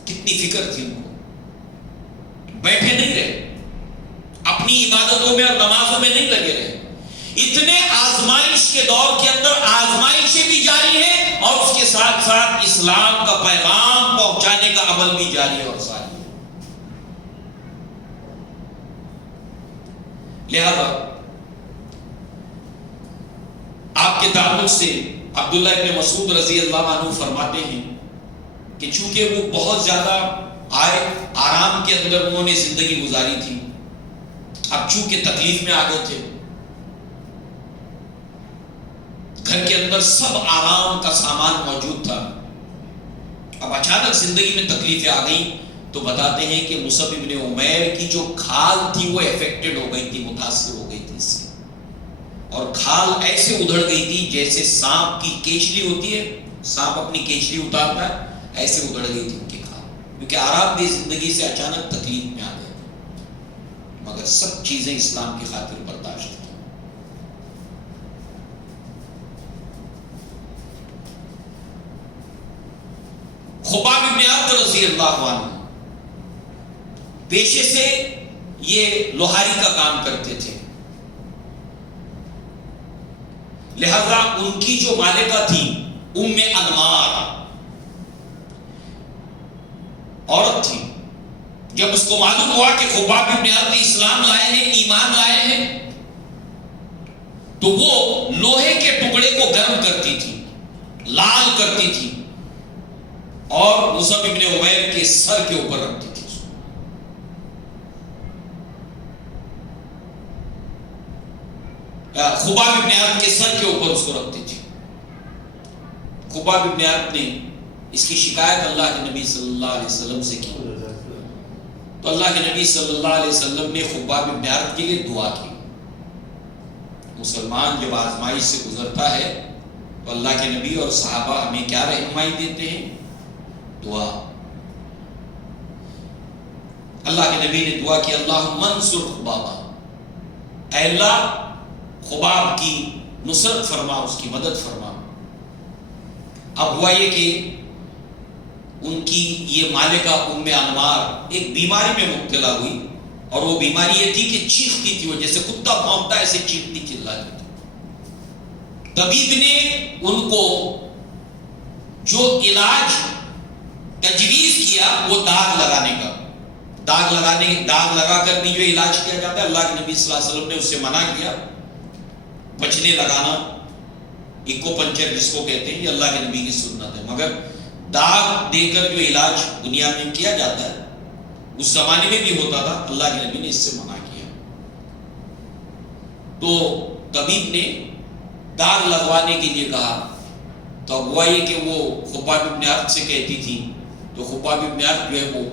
کتنی فکر تھی ان کو. بیٹھے نہیں رہے، اپنی عبادتوں میں اور نمازوں میں نہیں لگے رہے. اتنے آزمائش کے دور کے اندر آزمائشیں بھی جاری ہیں اور اس کے ساتھ ساتھ اسلام کا پیغام پہنچانے کا عمل بھی جاری ہے اور ساتھ. لہذا آپ کے تعلق سے عبداللہ ابن مسعود رضی اللہ عنہ فرماتے ہیں کہ چونکہ وہ بہت زیادہ آئے، آرام کے اندر انہوں نے زندگی گزاری تھی، اب چونکہ تکلیف میں آ گئے تھے، گھر کے اندر سب آرام کا سامان موجود تھا، اب اچانک زندگی میں تکلیفیں آ گئیں، تو بتاتے ہیں کہ مصعب ابن عمیر کی جو کھال تھی وہ افیکٹڈ ہو گئی تھی، متاثر ہو گئی تھی اس سے، اور کھال ایسے ادھڑ گئی تھی جیسے سانپ کی کیچلی ہوتی ہے، سانپ اپنی کیچلی اتارتا ہے، ایسے ادھڑ گئی تھی ان کی کھال، کیونکہ آرام دہ زندگی سے اچانک تکلیف میں آ گئے تھے، مگر سب چیزیں اسلام کی خاطر برداشت کی۔ خباب بن عبد رضی اللہ عنہ پیشے سے یہ لوہاری کا کام کرتے تھے، لہذا ان کی جو مالکہ تھی ام انمار عورت تھی، جب اس کو معلوم ہوا کہ خباب بن عبد اسلام لائے ہیں، ایمان لائے ہیں، تو وہ لوہے کے ٹکڑے کو گرم کرتی تھی، لال کرتی تھی، اور مصعب ابن عمیر کے سر کے اوپر رکھتی تھی۔ خباب ابن عبد کے سر کے اوپر اس کو رکھتی تھی۔ خباب ابن عبد نے اس کی شکایت اللہ کے نبی صلی اللہ علیہ وسلم سے کی، تو اللہ کے نبی صلی اللہ علیہ وسلم نے خباب ابن عبد کے لیے دعا کی۔ مسلمان جب آزمائش سے گزرتا ہے تو اللہ کے نبی اور صحابہ ہمیں کیا رہنمائی دیتے ہیں؟ دعا۔ اللہ کے نبی نے دعا کی، اللہم انصر خبابا، اے اللہ خباب کی نصرت فرما، اس کی مدد فرما۔ اب ہوا یہ کہ ان کی یہ مالکہ ام انمار ایک بیماری میں مبتلا ہوئی، اور وہ بیماری یہ تھی کہ چیختی تھی، وہ جیسے کتا بھونکتا ایسے چیختی چلاتی تھی۔ طبیب نے ان کو جو علاج تجویز کیا وہ داغ لگانے کا، داغ لگا کر بھی جو علاج کیا جاتا ہے، اللہ کے نبی صلی اللہ علیہ وسلم نے اس سے منع کیا۔ بچنے لگانا، ایکو پنچر جس کو کہتے ہیں، یہ اللہ کے نبی کی سنت ہے، مگر داغ دے کر جو علاج دنیا میں کیا جاتا ہے اس زمانے میں بھی ہوتا تھا، اللہ کے نبی نے اس سے منع کیا۔ تو طبیب نے داغ لگوانے کے لیے کہا، تو اب ہوا یہ کہ وہ خباب بن عبد سے کہتی تھی، تو خباب بن عبد جو ہے وہ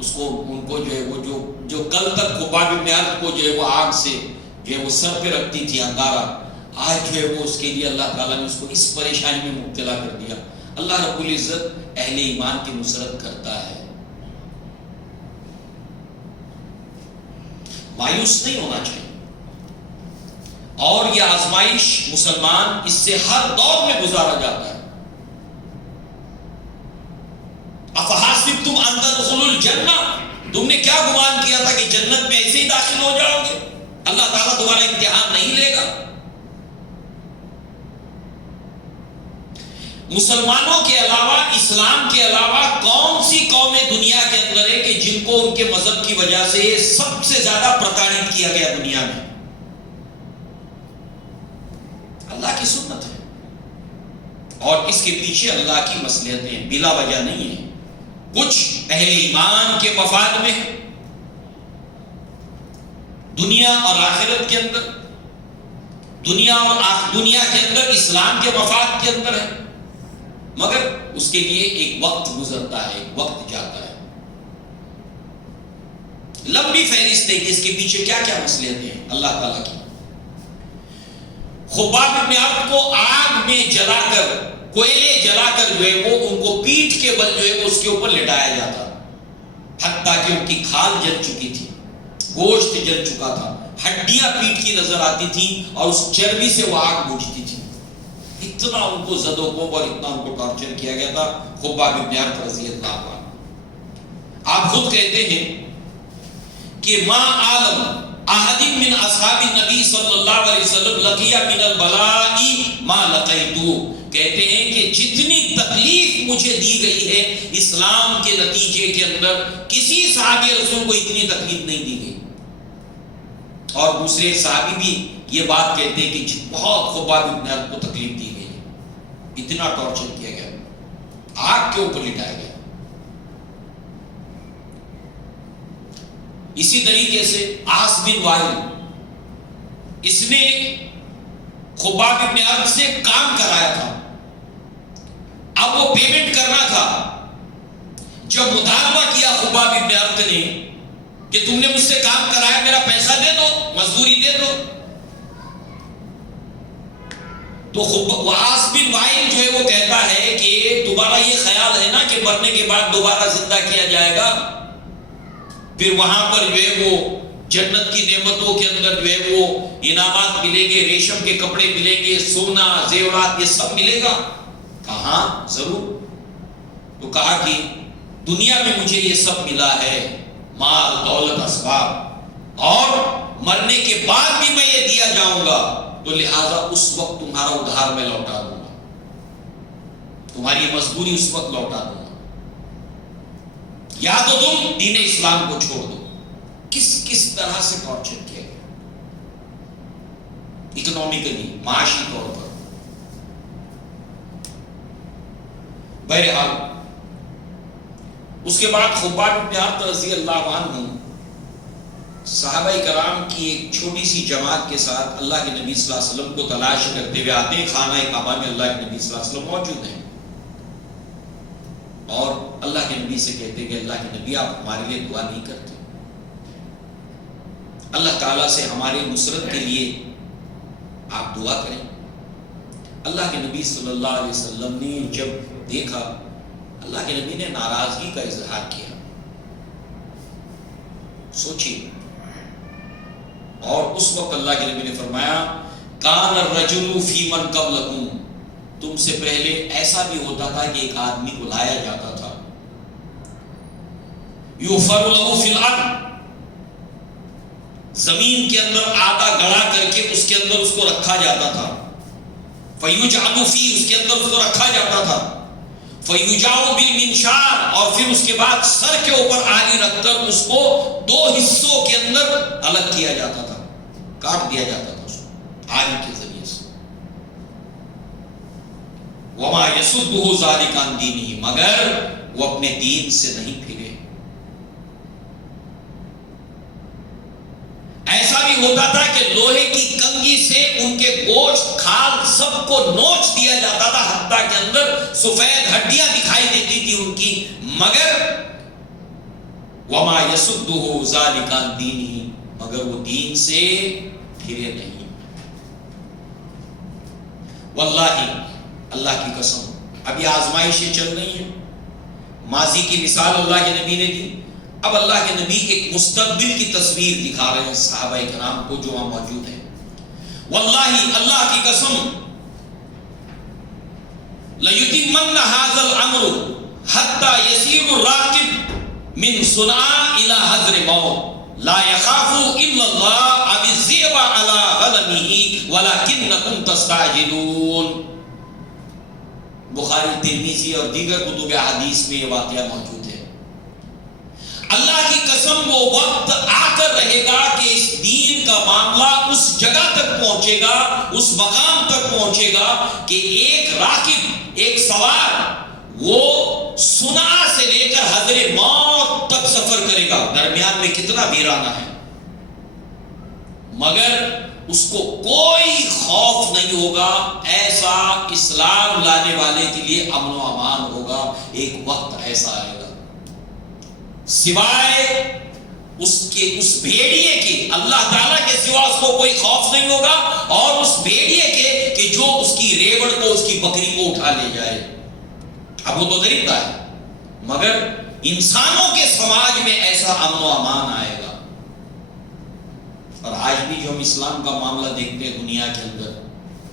اس کو ان کو جو ہے وہ جو کل تک خباب بن عبد کو جو ہے وہ آگ سے جو ہے وہ سر پہ رکھتی تھی انگارہ، آج جو ہے وہ اس کے لیے اللہ تعالیٰ نے اس کو اس پریشانی میں مبتلا کر دیا۔ اللہ رب العزت اہل ایمان کی نصرت کرتا ہے، مایوس نہیں ہونا چاہیے، اور یہ آزمائش مسلمان اس سے ہر دور میں گزارا جاتا ہے۔ افحاسبتم ان تدخلوا الجنہ، تم نے کیا گمان کیا تھا کہ جنت میں ایسے ہی داخل ہو جاؤ گے؟ اللہ تعالیٰ تمہارا امتحان نہیں لے گا۔ مسلمانوں کے علاوہ، اسلام کے علاوہ کون سی قومیں دنیا کے اندر ہے کہ جن کو ان کے مذہب کی وجہ سے سب سے زیادہ پرتاڑت کیا گیا دنیا میں؟ اللہ کی سنت ہے، اور اس کے پیچھے اللہ کی مصلحتیں بلا وجہ نہیں ہیں، کچھ اہل ایمان کے مفاد میں ہے، دنیا اور آخرت کے اندر، دنیا کے اندر اسلام کے مفاد کے اندر ہے، مگر اس کے لیے ایک وقت گزرتا ہے، ایک وقت جاتا ہے۔ لمبی فہرست ہے کہ اس کے پیچھے کیا کیا مصلحتیں ہیں اللہ تعالیٰ کی۔ خباب بن عبد کو آگ میں جلا کر، کوئلے جلا کر جو ہے وہ ان کو پیٹھ کے بل جو ہے اس کے اوپر لٹایا جاتا، حتیٰ کہ ان کی کھال جل چکی تھی، گوشت جل چکا تھا، ہڈیاں پیٹ کی نظر آتی تھی، اور اس چربی سے وہ آگ بجھتی تھی۔ اتنا ان کو زد و کوب اور اتنا ان کو ٹارچر کیا گیا تھا خباب بن عبد رضی اللہ عنہ۔ آپ خود کہتے ہیں کہ ما عالم احد من اصحاب النبی صلی اللہ علیہ وسلم لقی من البلاء ما لقیتو، کہتے ہیں کہ جتنی تکلیف مجھے دی گئی ہے اسلام کے نتیجے کے اندر، کسی صحابی رسول کو اتنی تکلیف نہیں دی گئی۔ اور دوسرے صحابی بھی یہ بات کہتے ہیں کہ بہت خباب بن عبد کو تکلیف دی گئی، اتنا ٹارچر کیا گیا، آگ کے اوپر لٹایا گیا۔ اسی طریقے سے عاص بن وائل، اس نے خباب ابن ارد سے کام کرایا تھا، اب وہ پیمنٹ کرنا تھا۔ جب مطالبہ کیا خباب ابن ارد نے کہ تم نے مجھ سے کام کرایا، میرا پیسہ دے دو، مزدوری دے دو، تو عاص بن وائل جو ہے وہ کہتا ہے کہ دوبارہ یہ خیال ہے نا کہ مرنے کے بعد دوبارہ زندہ کیا جائے گا، پھر وہاں پر جو ہے وہ جنت کی نعمتوں کے اندر جو ہے وہ انعامات ملیں گے، ریشم کے کپڑے ملیں گے، سونا زیورات یہ سب ملے گا؟ کہاں ضرور۔ تو کہا کہ دنیا میں مجھے یہ سب ملا ہے، مال دولت اسباب، اور مرنے کے بعد بھی میں یہ دیا جاؤں گا، تو لہذا اس وقت تمہارا ادھار میں لوٹا دوں گا، تمہاری مزدوری اس وقت لوٹا دوں گا، یا تو تم دین اسلام کو چھوڑ دو۔ کس طرح سے ٹارچر کیا گیا اکنامکلی، معاشی طور پر۔ بہرحال اس کے بعد خباب بن ارد رضی اللہ عنہ صحابہ کرام کی ایک چھوٹی سی جماعت کے ساتھ اللہ کے نبی صلی اللہ علیہ وسلم کو تلاش کرتے ہوئے آتے ہیں۔ خانہ کعبہ میں اللہ کے نبی صلی اللہ علیہ وسلم موجود ہیں، اور اللہ کے نبی سے کہتے ہیں کہ اللہ کے نبی آپ ہمارے لیے دعا نہیں کرتے، اللہ تعالیٰ سے ہمارے نصرت کے لیے آپ دعا کریں۔ اللہ کے نبی صلی اللہ علیہ وسلم نے جب دیکھا، اللہ کے نبی نے ناراضگی کا اظہار کیا۔ سوچیے، اور اس وقت اللہ کے نبی نے فرمایا کان الرجل فی من قبلکم، تم سے پہلے ایسا بھی ہوتا تھا کہ ایک آدمی کو لایا جاتا تھا، یغفر له فی الارض، زمین کے اندر آدھا گڑا کر کے اس کے اندر اس کو رکھا جاتا تھا، فیجعل فی، اس کے اندر اس کو رکھا جاتا تھا، فیجعل بالمنشار، اور پھر اس کے بعد سر کے اوپر آلی رکھ کر اس کو دو حصوں کے اندر الگ کیا جاتا تھا، کاٹ دیا جاتا تھا اس کو آلی کے ذریعے سے۔ وما یصدہ ذلک عن دینہ، مگر وہ اپنے دین سے نہیں پھرے۔ ایسا بھی ہوتا تھا کہ لوہے کی کنگھی سے ان کے گوشت کھال سب کو نوچ دیا جاتا تھا، حتیٰ کے اندر سفید ہڈیاں دکھائی دیتی تھی ان کی، مگر وما یصدہ ذلک عن دینہ، مگر وہ دین سے پھرے نہیں۔ واللہ، اللہ کی قسم، ابھی آزمائشیں چل رہی ہیں، ماضی کی مثال اللہ کے نبی نے دی، اب اللہ کے نبی ایک مستقبل کی تصویر دکھا رہے ہیں صحابہ کرام کو جو وہاں موجود ہیں۔ واللہ، اللہ کی قسم، لَيُتِمَّنَّ هَذَا الْأَمْرُ حَتَّى يَسِيرُ الرَّاكِبُ مِنْ صُنْعَاءَ إِلَى حَضْرِ مَوْتٍ لَا يَخَافُ إِلَّا اللَّهَ أَوِ الذِّئْبَ عَلَى غَنَمِهِ وَلَكِنَّكُمْ تَسْتَعْجِلُونَ۔ بخاری، ترمذی اور دیگر کتب احادیث میں یہ واقعہ موجود ہے۔ اللہ کی قسم، وہ وقت آ کر رہے گا کہ اس دین کا معاملہ اس جگہ تک پہنچے گا، اس مقام تک پہنچے گا کہ ایک راکب، ایک سوار، وہ صنعاء سے لے کر حضر موت تک سفر کرے گا، درمیان میں کتنا ویرانہ ہے، مگر اس کو کوئی خوف نہیں ہوگا۔ ایسا اسلام لانے والے کے لیے امن و امان ہوگا، ایک وقت ایسا آئے گا، سوائے اس بھیڑیے کے، اللہ تعالیٰ کے سوا اس کو کوئی خوف نہیں ہوگا، اور اس بھیڑیے کے کہ جو اس کی ریوڑ کو، اس کی بکری کو اٹھا لے جائے۔ اب وہ تو درندہ ہے، مگر انسانوں کے سماج میں ایسا امن و امان آئے گا۔ اور آج بھی جو ہم اسلام کا معاملہ دیکھتے ہیں دنیا کے اندر،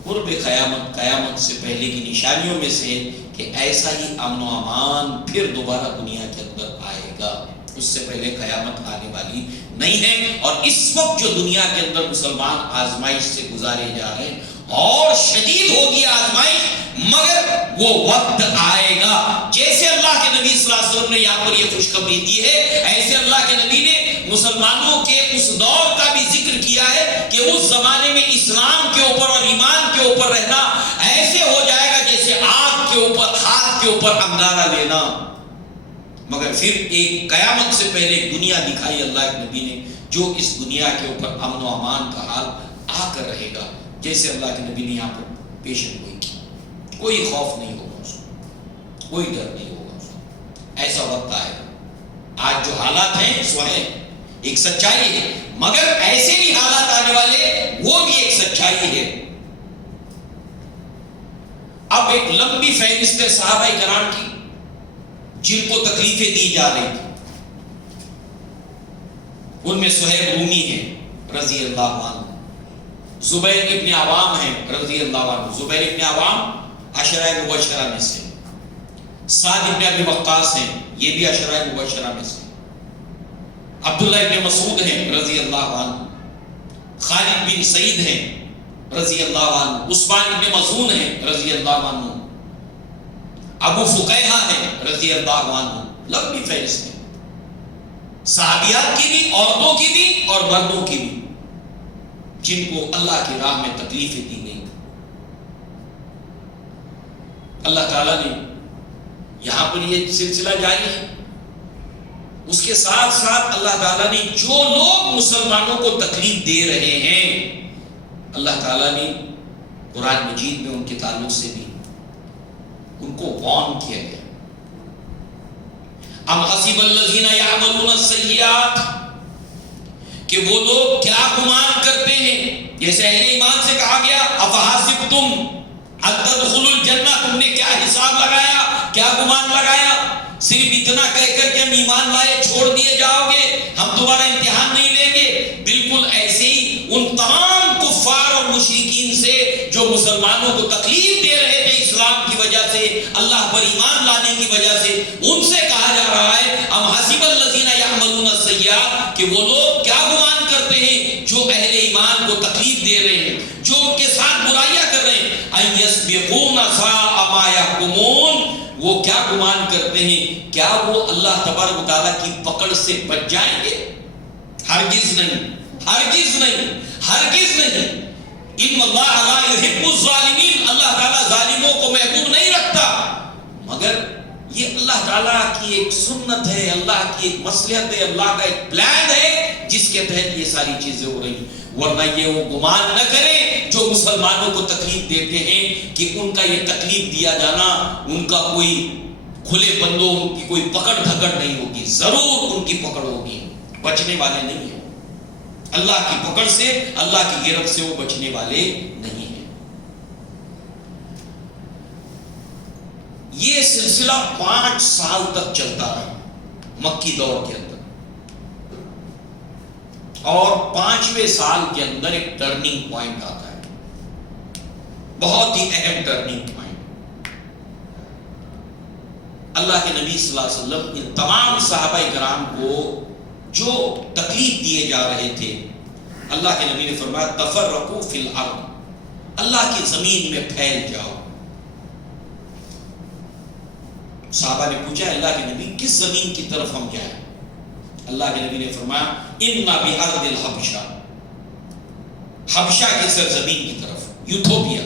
قرب قیامت سے پہلے کی نشانیوں میں سے کہ ایسا ہی امن و امان پھر دوبارہ دنیا کے اندر آئے گا، اس سے پہلے قیامت آنے والی نہیں ہے۔ اور اس وقت جو دنیا کے اندر مسلمان آزمائش سے گزارے جا رہے ہیں، اور شدید ہوگی آزمائش، مگر وہ وقت آئے گا۔ جیسے اللہ کے نبی صلی اللہ علیہ وسلم نے یہاں پر یہ خوشخبری دی ہے، ایسے اللہ کے نبی نے مسلمانوں کے اس دور کا بھی ذکر کیا ہے کہ اس زمانے میں اسلام کے اوپر اور ایمان کے اوپر رہنا ایسے ہو جائے گا جیسے آگ کے اوپر، ہاتھ کے اوپر انگارہ لینا۔ مگر پھر ایک قیامت سے پہلے ایک دنیا دکھائی اللہ کے نبی نے جو اس دنیا کے اوپر امن و امان کا حال آ کر رہے گا، جیسے اللہ کے نبی نے یہاں پر پیشن گوئی کی. کوئی خوف نہیں ہوگا اس کو، کوئی ڈر نہیں ہوگا اس کو. ایسا وقت آئے گا. آج جو حالات ہیں سو ہے، ایک سچائی ہے، مگر ایسے بھی حالات آنے والے وہ بھی ایک سچائی ہے. اب ایک لمبی فہرست ہے صحابہ کرام کی جن کو تکلیفیں دی جا رہی تھی. ان میں صہیب رومی ہے رضی اللہ عنہ، زبیر ابن عوام ہیں رضی اللہ عنہ. زبیر ابن عوام عشرہ مبشرہ میں سے، سعد ابن ابی وقاص ہیں، یہ بھی عشرہ مبشرہ میں سے، عبداللہ ابن مسعود ہیں رضی اللہ عنہ، خالد بن سعید ہیں رضی اللہ عنہ، عثمان ابن مظعون ہیں رضی اللہ عنہ، ابو فقیہہ ہیں رضی اللہ عنہ. لمبی فہرست ہے صحابیات کی بھی، عورتوں کی بھی اور مردوں کی بھی، جن کو اللہ کی راہ میں تکلیفیں دی گئی. اللہ تعالیٰ نے یہاں پر یہ سلسلہ جاری ہے. اس کے ساتھ ساتھ اللہ تعالیٰ نے جو لوگ مسلمانوں کو تکلیف دے رہے ہیں، اللہ تعالیٰ نے قرآن مجید میں ان کے تعلق سے بھی ان کو وارن کیا گیا. ام حسب الذین یعملون السیئات، کہ وہ لوگ کیا گمان کرتے ہیں، جیسے اہل ایمان سے کہا گیا افحسبتم ان تدخلوا الجنہ، تم نے کیا حساب لگایا، کیا گمان لگایا، صرف اتنا کہہ کر کے ہم ایمان لائے چھوڑ دیے جاؤ گے، ہم تمہارا امتحان نہیں لیں گے. بالکل ایسے ہی ان تمام کفار اور مشرکین سے جو مسلمانوں کو تکلیف دے رہے تھے اسلام کی وجہ سے، اللہ پر ایمان لانے کی وجہ سے، ان سے کہا جا رہا ہے ام حسب الذین یعملون السیئات، کہ وہ لوگ کیا گمان کرتے ہیں جو اہل ایمان کو تکلیف دے رہے ہیں، جو ان کے ساتھ برائیاں کر رہے ہیں، ان یسبقون ساء ما یحکمون، وہ کیا گمان کرتے ہیں کیا وہ اللہ تبارک و تعالیٰ کی پکڑ سے بچ جائیں گے؟ ہرگز نہیں، ہرگز نہیں، ہرگز نہیں. ان اللہ لا یحب الظالمین، اللہ تعالیٰ ظالموں کو محبوب نہیں رکھتا. مگر یہ اللہ تعالیٰ کی ایک سنت ہے، اللہ کی ایک مصلحت ہے، اللہ کا ایک پلان ہے جس کے تحت یہ ساری چیزیں ہو رہی ہیں. ورنہ یہ وہ گمان نہ کریں جو مسلمانوں کو تکلیف دیتے ہیں کہ ان کا یہ تکلیف دیا جانا ان کا کوئی کھلے بندوں ان کی کوئی پکڑ دھکڑ نہیں ہوگی. ضرور ان کی پکڑ ہوگی، بچنے والے نہیں ہیں. اللہ کی پکڑ سے، اللہ کی گرفت سے وہ بچنے والے نہیں ہیں. یہ سلسلہ 5 سال تک چلتا رہا مکی دور کے اندر، اور 5ویں سال کے اندر ایک ٹرننگ پوائنٹ آتا ہے، بہت ہی اہم ٹرننگ پوائنٹ. اللہ کے نبی صلی اللہ علیہ وسلم ان تمام صحابہ کرام کو جو تکلیف دیے جا رہے تھے، اللہ کے نبی نے فرمایا تفرقوا فی الارض، اللہ کی زمین میں پھیل جاؤ. صحابہ نے پوچھا اللہ کے نبی کس زمین کی طرف ہم جائیں؟ اللہ کے نبی نے فرمایا اِنَّا بِأَرْضِ الْحَبْشَةِ، حبشہ کی سرزمین کی طرف، یوتھوپیا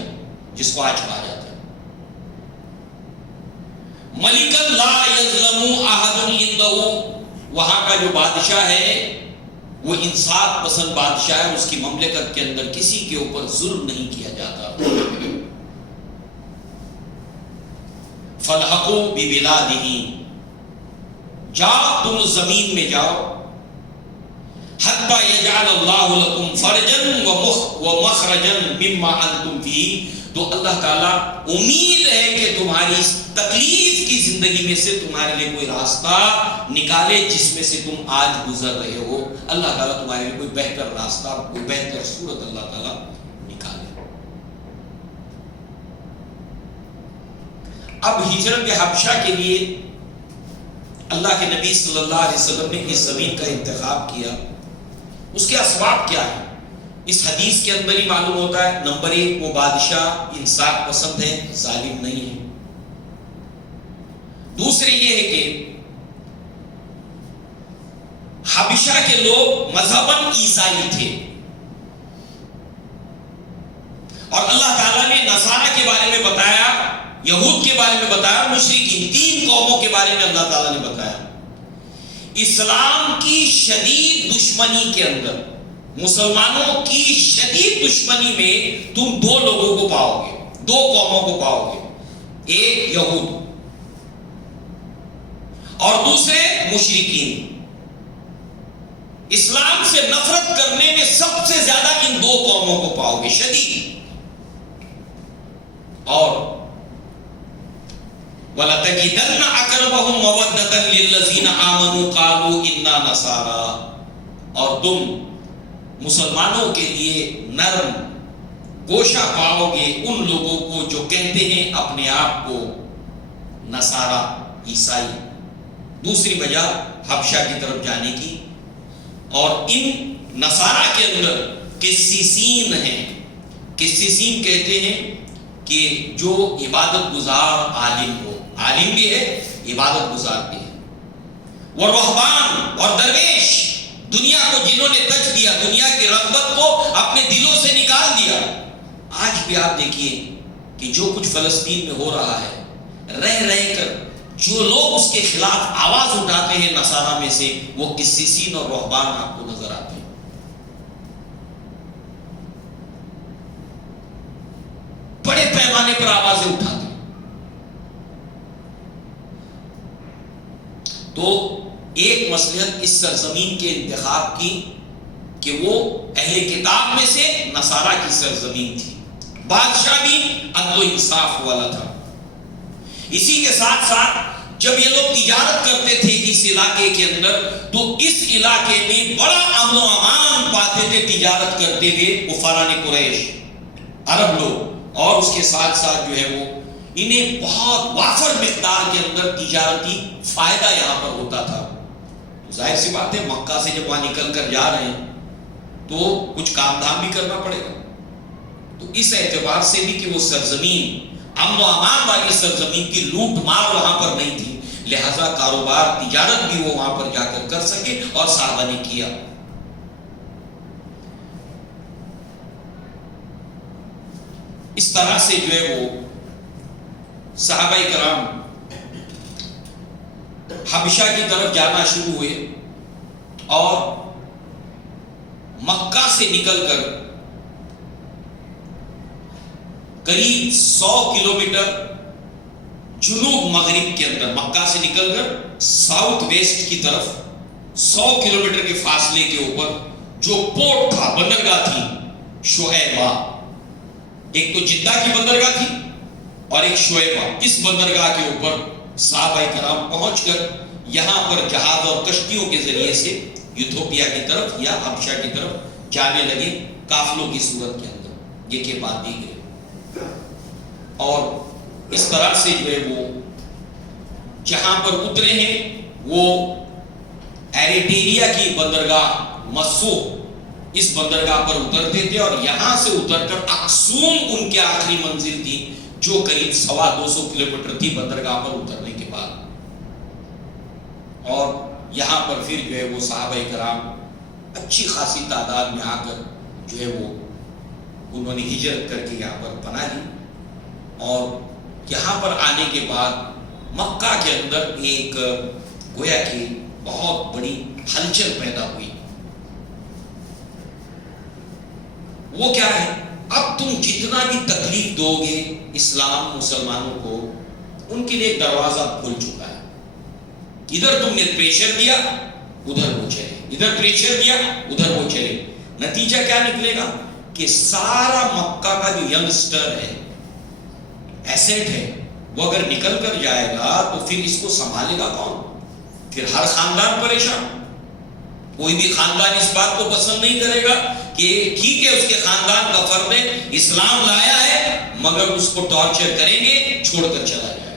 جس کو آج کہا جاتا ہے. مَلِكًا لَا يَظْلَمُ أَحَدٌ عِنْدَهُ، وہاں کا جو بادشاہ ہے وہ انصاف پسند بادشاہ ہے، اس کی مملکت کے اندر کسی کے اوپر ظلم نہیں کیا جاتا. فَالْحَقُوا بِبِلَادِهِ، جاؤ تم زمین میں جاؤ، حَتَّى يَجْعَلَ اللَّهُ لَكُمْ فَرْجًا وَمَخْرَجًا مِمَّا أَنْتُمْ فِيهِ. تو اللہ تعالیٰ امید ہے کہ تمہاری اس تکلیف کی زندگی میں سے تمہارے لیے کوئی راستہ نکالے جس میں سے تم آج گزر رہے ہو. اللہ تعالیٰ تمہارے لیے کوئی بہتر راستہ، کوئی بہتر صورت اللہ تعالیٰ نکالے. اب ہجرت حبشہ کے لیے اللہ کے نبی صلی اللہ علیہ وسلم نے اس زمین کا انتخاب کیا. اس کے اسباب کیا ہیں؟ اس حدیث کے اندر ہی معلوم ہوتا ہے. نمبر 1، وہ بادشاہ انصاف پسند ہے، ظالم نہیں ہے. دوسرے یہ ہے کہ حبشہ کے لوگ مذہباً عیسائی تھے، اور اللہ تعالیٰ نے نصارہ کے بارے میں بتایا، یہود کے بارے میں بتایا، مشرکین 3 قوموں کے بارے میں اللہ تعالیٰ نے بتایا. اسلام کی شدید دشمنی کے اندر، مسلمانوں کی شدید دشمنی میں تم دو لوگوں کو پاؤ گے، دو قوموں کو پاؤ گے، ایک یہود اور دوسرے مشرکین۔ اسلام سے نفرت کرنے میں سب سے زیادہ ان دو قوموں کو پاؤ گے، شدید۔ اور وَلَتَجِدَنَّ أَقْرَبَهُمْ مَوَدَّةً لِلَّذِينَ آمَنُوا قَالُوا إِنَّا نَصَارَىٰ، اور تم مسلمانوں کے لیے نرم گوشہ پاؤ گے ان لوگوں کو جو کہتے ہیں اپنے آپ کو نصارہ، عیسائی۔ دوسری وجہ حبشہ کی طرف جانے کی، اور ان نصارہ کے اندر قسیسین ہیں۔ قسیسین کہتے ہیں کہ جو عبادت گزار عالم ہو، عالم بھی ہے، عبادت گزار بھی ہے۔ ورہبان، اور درویش، دنیا کو جنہوں نے تج دیا، دنیا کی رغبت کو اپنے دلوں سے نکال دیا۔ آج بھی آپ دیکھیے کہ جو کچھ فلسطین میں ہو رہا ہے، رہ رہ کر جو لوگ اس کے خلاف آواز اٹھاتے ہیں نصارہ میں سے، وہ قسیسین اور رہبان آپ کو نظر آتے ہیں۔ بڑے پیمانے پر آوازیں اٹھاتے ہیں۔ تو ایک مصلحت اس سرزمین کے انتخاب کی کہ وہ اہل کتاب میں سے نصارہ کی سرزمین تھی، بادشاہ بھی عدل و انصاف والا تھا۔ اسی کے ساتھ ساتھ جب یہ لوگ تجارت کرتے تھے اس علاقے کے اندر، تو اس علاقے میں بڑا امن و امان پاتے تھے تجارت کرتے ہوئے کفاران قریش، عرب لوگ، اور اس کے ساتھ ساتھ جو ہے وہ انہیں بہت وافر مقدار کے اندر تجارتی فائدہ یہاں پر ہوتا تھا۔ ظاہر سی بات ہے مکہ سے جب وہاں نکل کر جا رہے ہیں تو کچھ کام دھام بھی کرنا پڑے گا، تو اس اعتبار سے بھی کہ وہ سرزمین امن و امان والی سرزمین کی، لوٹ مار وہاں پر نہیں تھی، لہذا کاروبار تجارت بھی وہ وہاں پر جا کر سکے، اور صحابہ نے کیا۔ اس طرح سے جو ہے وہ صحابہ کرام حبشہ کی طرف جانا شروع ہوئے، اور مکہ سے نکل کر قریب 100 کلومیٹر جنوب مغرب کے اندر، مکہ سے نکل کر ساؤتھ ویسٹ کی طرف 100 کلومیٹر کے فاصلے کے اوپر جو پورٹ تھا، بندرگاہ تھی شعیبہ، ایک تو جدہ کی بندرگاہ تھی اور ایک شعیبہ، اس بندرگاہ کے اوپر صحابہ کرام پہنچ کر یہاں پر جہاز اور کشتیوں کے ذریعے سے ایتھوپیا کی طرف یا حبشہ کی طرف جانے لگے، قافلوں کی صورت کے اندر، یہ کہ بات دی گئی۔ اور اس طرح سے جو ہے وہ جہاں پر اترے ہیں وہ ایریٹیریا کی بندرگاہ مسو، اس بندرگاہ پر اترتے تھے، اور یہاں سے اتر کر اکسوم ان کی آخری منزل تھی، جو قریب 250 کلومیٹر تھی بندرگاہ پر اترنے کے بعد۔ اور یہاں پر پھر جو ہے وہ صحابہ کرام اچھی خاصی تعداد میں آ کر جو ہے وہ انہوں نے ہجرت کر کے یہاں پر پناہ لی، اور یہاں پر آنے کے بعد مکہ کے اندر ایک گویا کہ بہت بڑی ہلچل پیدا ہوئی۔ وہ کیا ہے؟ اب تم جتنا بھی تکلیف دو گے اسلام مسلمانوں کو، ان کے لیے ایک دروازہ کھل چکا ہے۔ ادھر تم نے پریشر دیا، ادھر وہ چلے، ادھر پریشر دیا، ادھر وہ چلے۔ نتیجہ کیا نکلے گا کہ سارا مکہ کا جو ینگسٹر ہے، ایسٹ ہے، وہ اگر نکل کر جائے گا تو پھر اس کو سنبھالے گا کون؟ پھر ہر خاندان پریشان۔ کوئی بھی خاندان اس بات کو پسند نہیں کرے گا کہ ٹھیک ہے اس کے خاندان کا فرد ہے، اسلام لایا ہے، مگر اس کو ٹارچر کریں گے، چھوڑ کر چلا جائے گا۔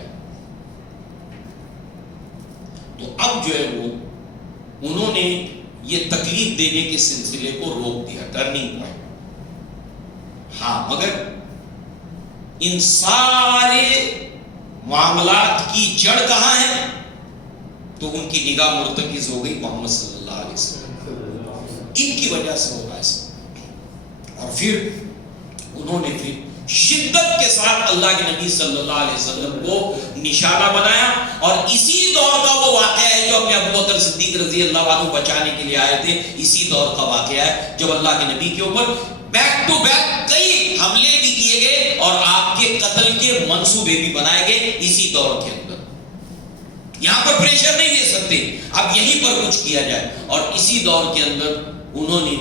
تو اب جو ہے وہ انہوں نے یہ تکلیف دینے کے سلسلے کو روک دیا، ٹرننگ پوائنٹ۔ ہاں، مگر ان سارے معاملات کی جڑ کہاں ہے؟ تو ان کی نگاہ مرتکز ہو گئی محمد صلی اللہ علیہ وسلم، ان کی وجہ سے ہوگا ایسا۔ اور پھر انہوں نے پھر شدت کے ساتھ اللہ کے نبی صلی اللہ علیہ وسلم کو نشانہ بنایا. اور اسی دور کا وہ واقعہ ہے جو اپنے ابو بکر صدیق رضی اللہ عنہ بچانے کے لیے آئے تھے. اسی دور کا واقعہ ہے جب اللہ کے نبی کے اوپر بیک ٹو بیک کئی حملے بھی کیے گئے اور آپ کے قتل کے منصوبے بھی بنائے گئے اسی دور کے اندر. یہاں پر پریشر نہیں لے سکتے, اب یہیں پر کچھ کیا جائے. اور اسی دور کے اندر انہوں نے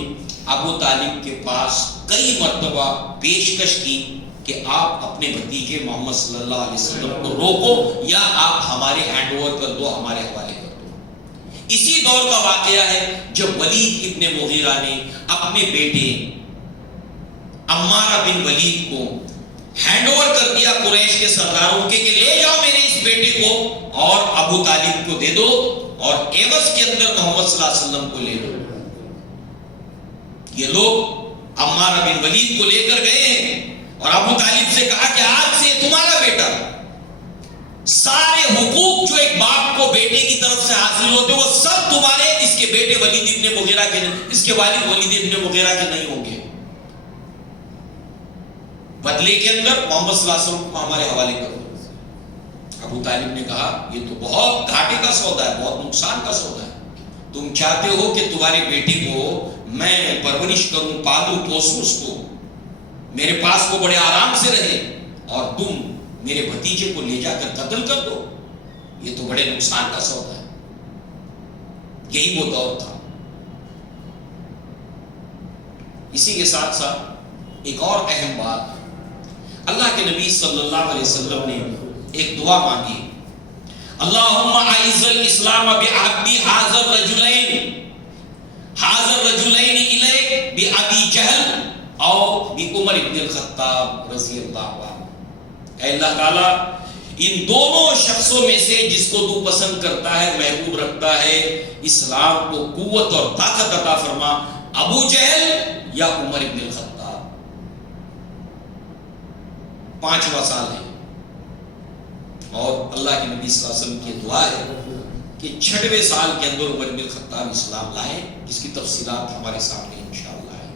ابو طالب کے پاس کئی مرتبہ پیشکش کی کہ آپ اپنے بھتیجے محمد صلی اللہ علیہ وسلم کو روکو یا آپ ہمارے ہینڈ اوور کر دو, ہمارے حوالے کر دو. اسی دور کا واقعہ ہے جب ولید ابن مغیرہ نے اپنے بیٹے عمارہ بن ولید کو ہینڈ اوور کر دیا قریش کے سرداروں کے کہ لے جاؤ میرے اس بیٹے کو اور ابو طالب کو دے دو اور عوض کے اندر محمد صلی اللہ علیہ وسلم کو لے لو. یہ لوگ عمارہ بن ولید کو لے کر گئے ہیں اور ابو طالب سے کہا کہ آج سے تمہارا بیٹا, سارے حقوق جو ایک باپ کو بیٹے کی طرف سے حاصل ہوتے وہ سب تمہارے, اس کے بیٹے ولید ابن مغیرہ کے, اس کے والد ولید ابن مغیرہ کے نہیں ہوں گے. بدلے کے اندر محمد صلی اللہ علیہ وسلم کو ہمارے حوالے کر دو. ابو طالب نے کہا یہ تو بہت گھاٹے کا سودا ہے, بہت نقصان کا سودا ہے. تم چاہتے ہو کہ تمہارے بیٹے کو میں پرورش کروں, پالوں, پوسوں, اس کو میرے پاس کو بڑے آرام سے رہے, اور تم میرے بھتیجے کو لے جا کر قتل کر دو, یہ تو بڑے نقصان کا سودا ہے. یہی وہ دور تھا. اسی کے ساتھ ساتھ ایک اور اہم بات, اللہ کے نبی صلی اللہ علیہ وسلم نے ایک دعا مانگی, اللہم اعز الاسلام بعبدی حاضر رجلین الیک بابی جہل اور بعمر ابن الخطاب رضی اللہ عنہ. اے اللہ تعالیٰ ان دونوں شخصوں میں سے جس کو تو پسند کرتا ہے, محبوب رکھتا ہے, اسلام کو قوت اور طاقت عطا فرما, ابو جہل یا عمر ابن الخطاب. 5واں سال ہے اور اللہ کے نبی صلی اللہ علیہ وسلم کی دعا ہے کہ 6ویں سال کے اندر عمر بن الخطاب اسلام لائیں, جس کی تفصیلات ہمارے سامنے انشاءاللہ ہے.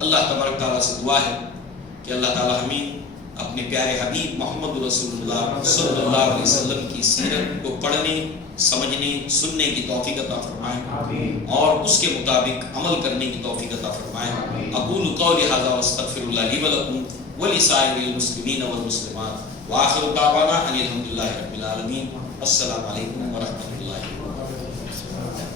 اللہ تبارک تعالیٰ سے دعا ہے کہ اللہ تعالیٰ ہمیں اپنے پیارے حبیب محمد رسول اللہ صلی اللہ علیہ وسلم کی سیرت کو پڑھنے, سمجھنے, سننے کی توفیق عطا فرمائے اور اس کے مطابق عمل کرنے کی توفیق عطا فرمائے. اقول قولی ھذا واستغفر اللہ لی ولکم ولسائر المسلمین والمسلمات وآخر دعوانا ان الحمد للہ رب العالمین. السلام علیکم ورحمۃ اللہ.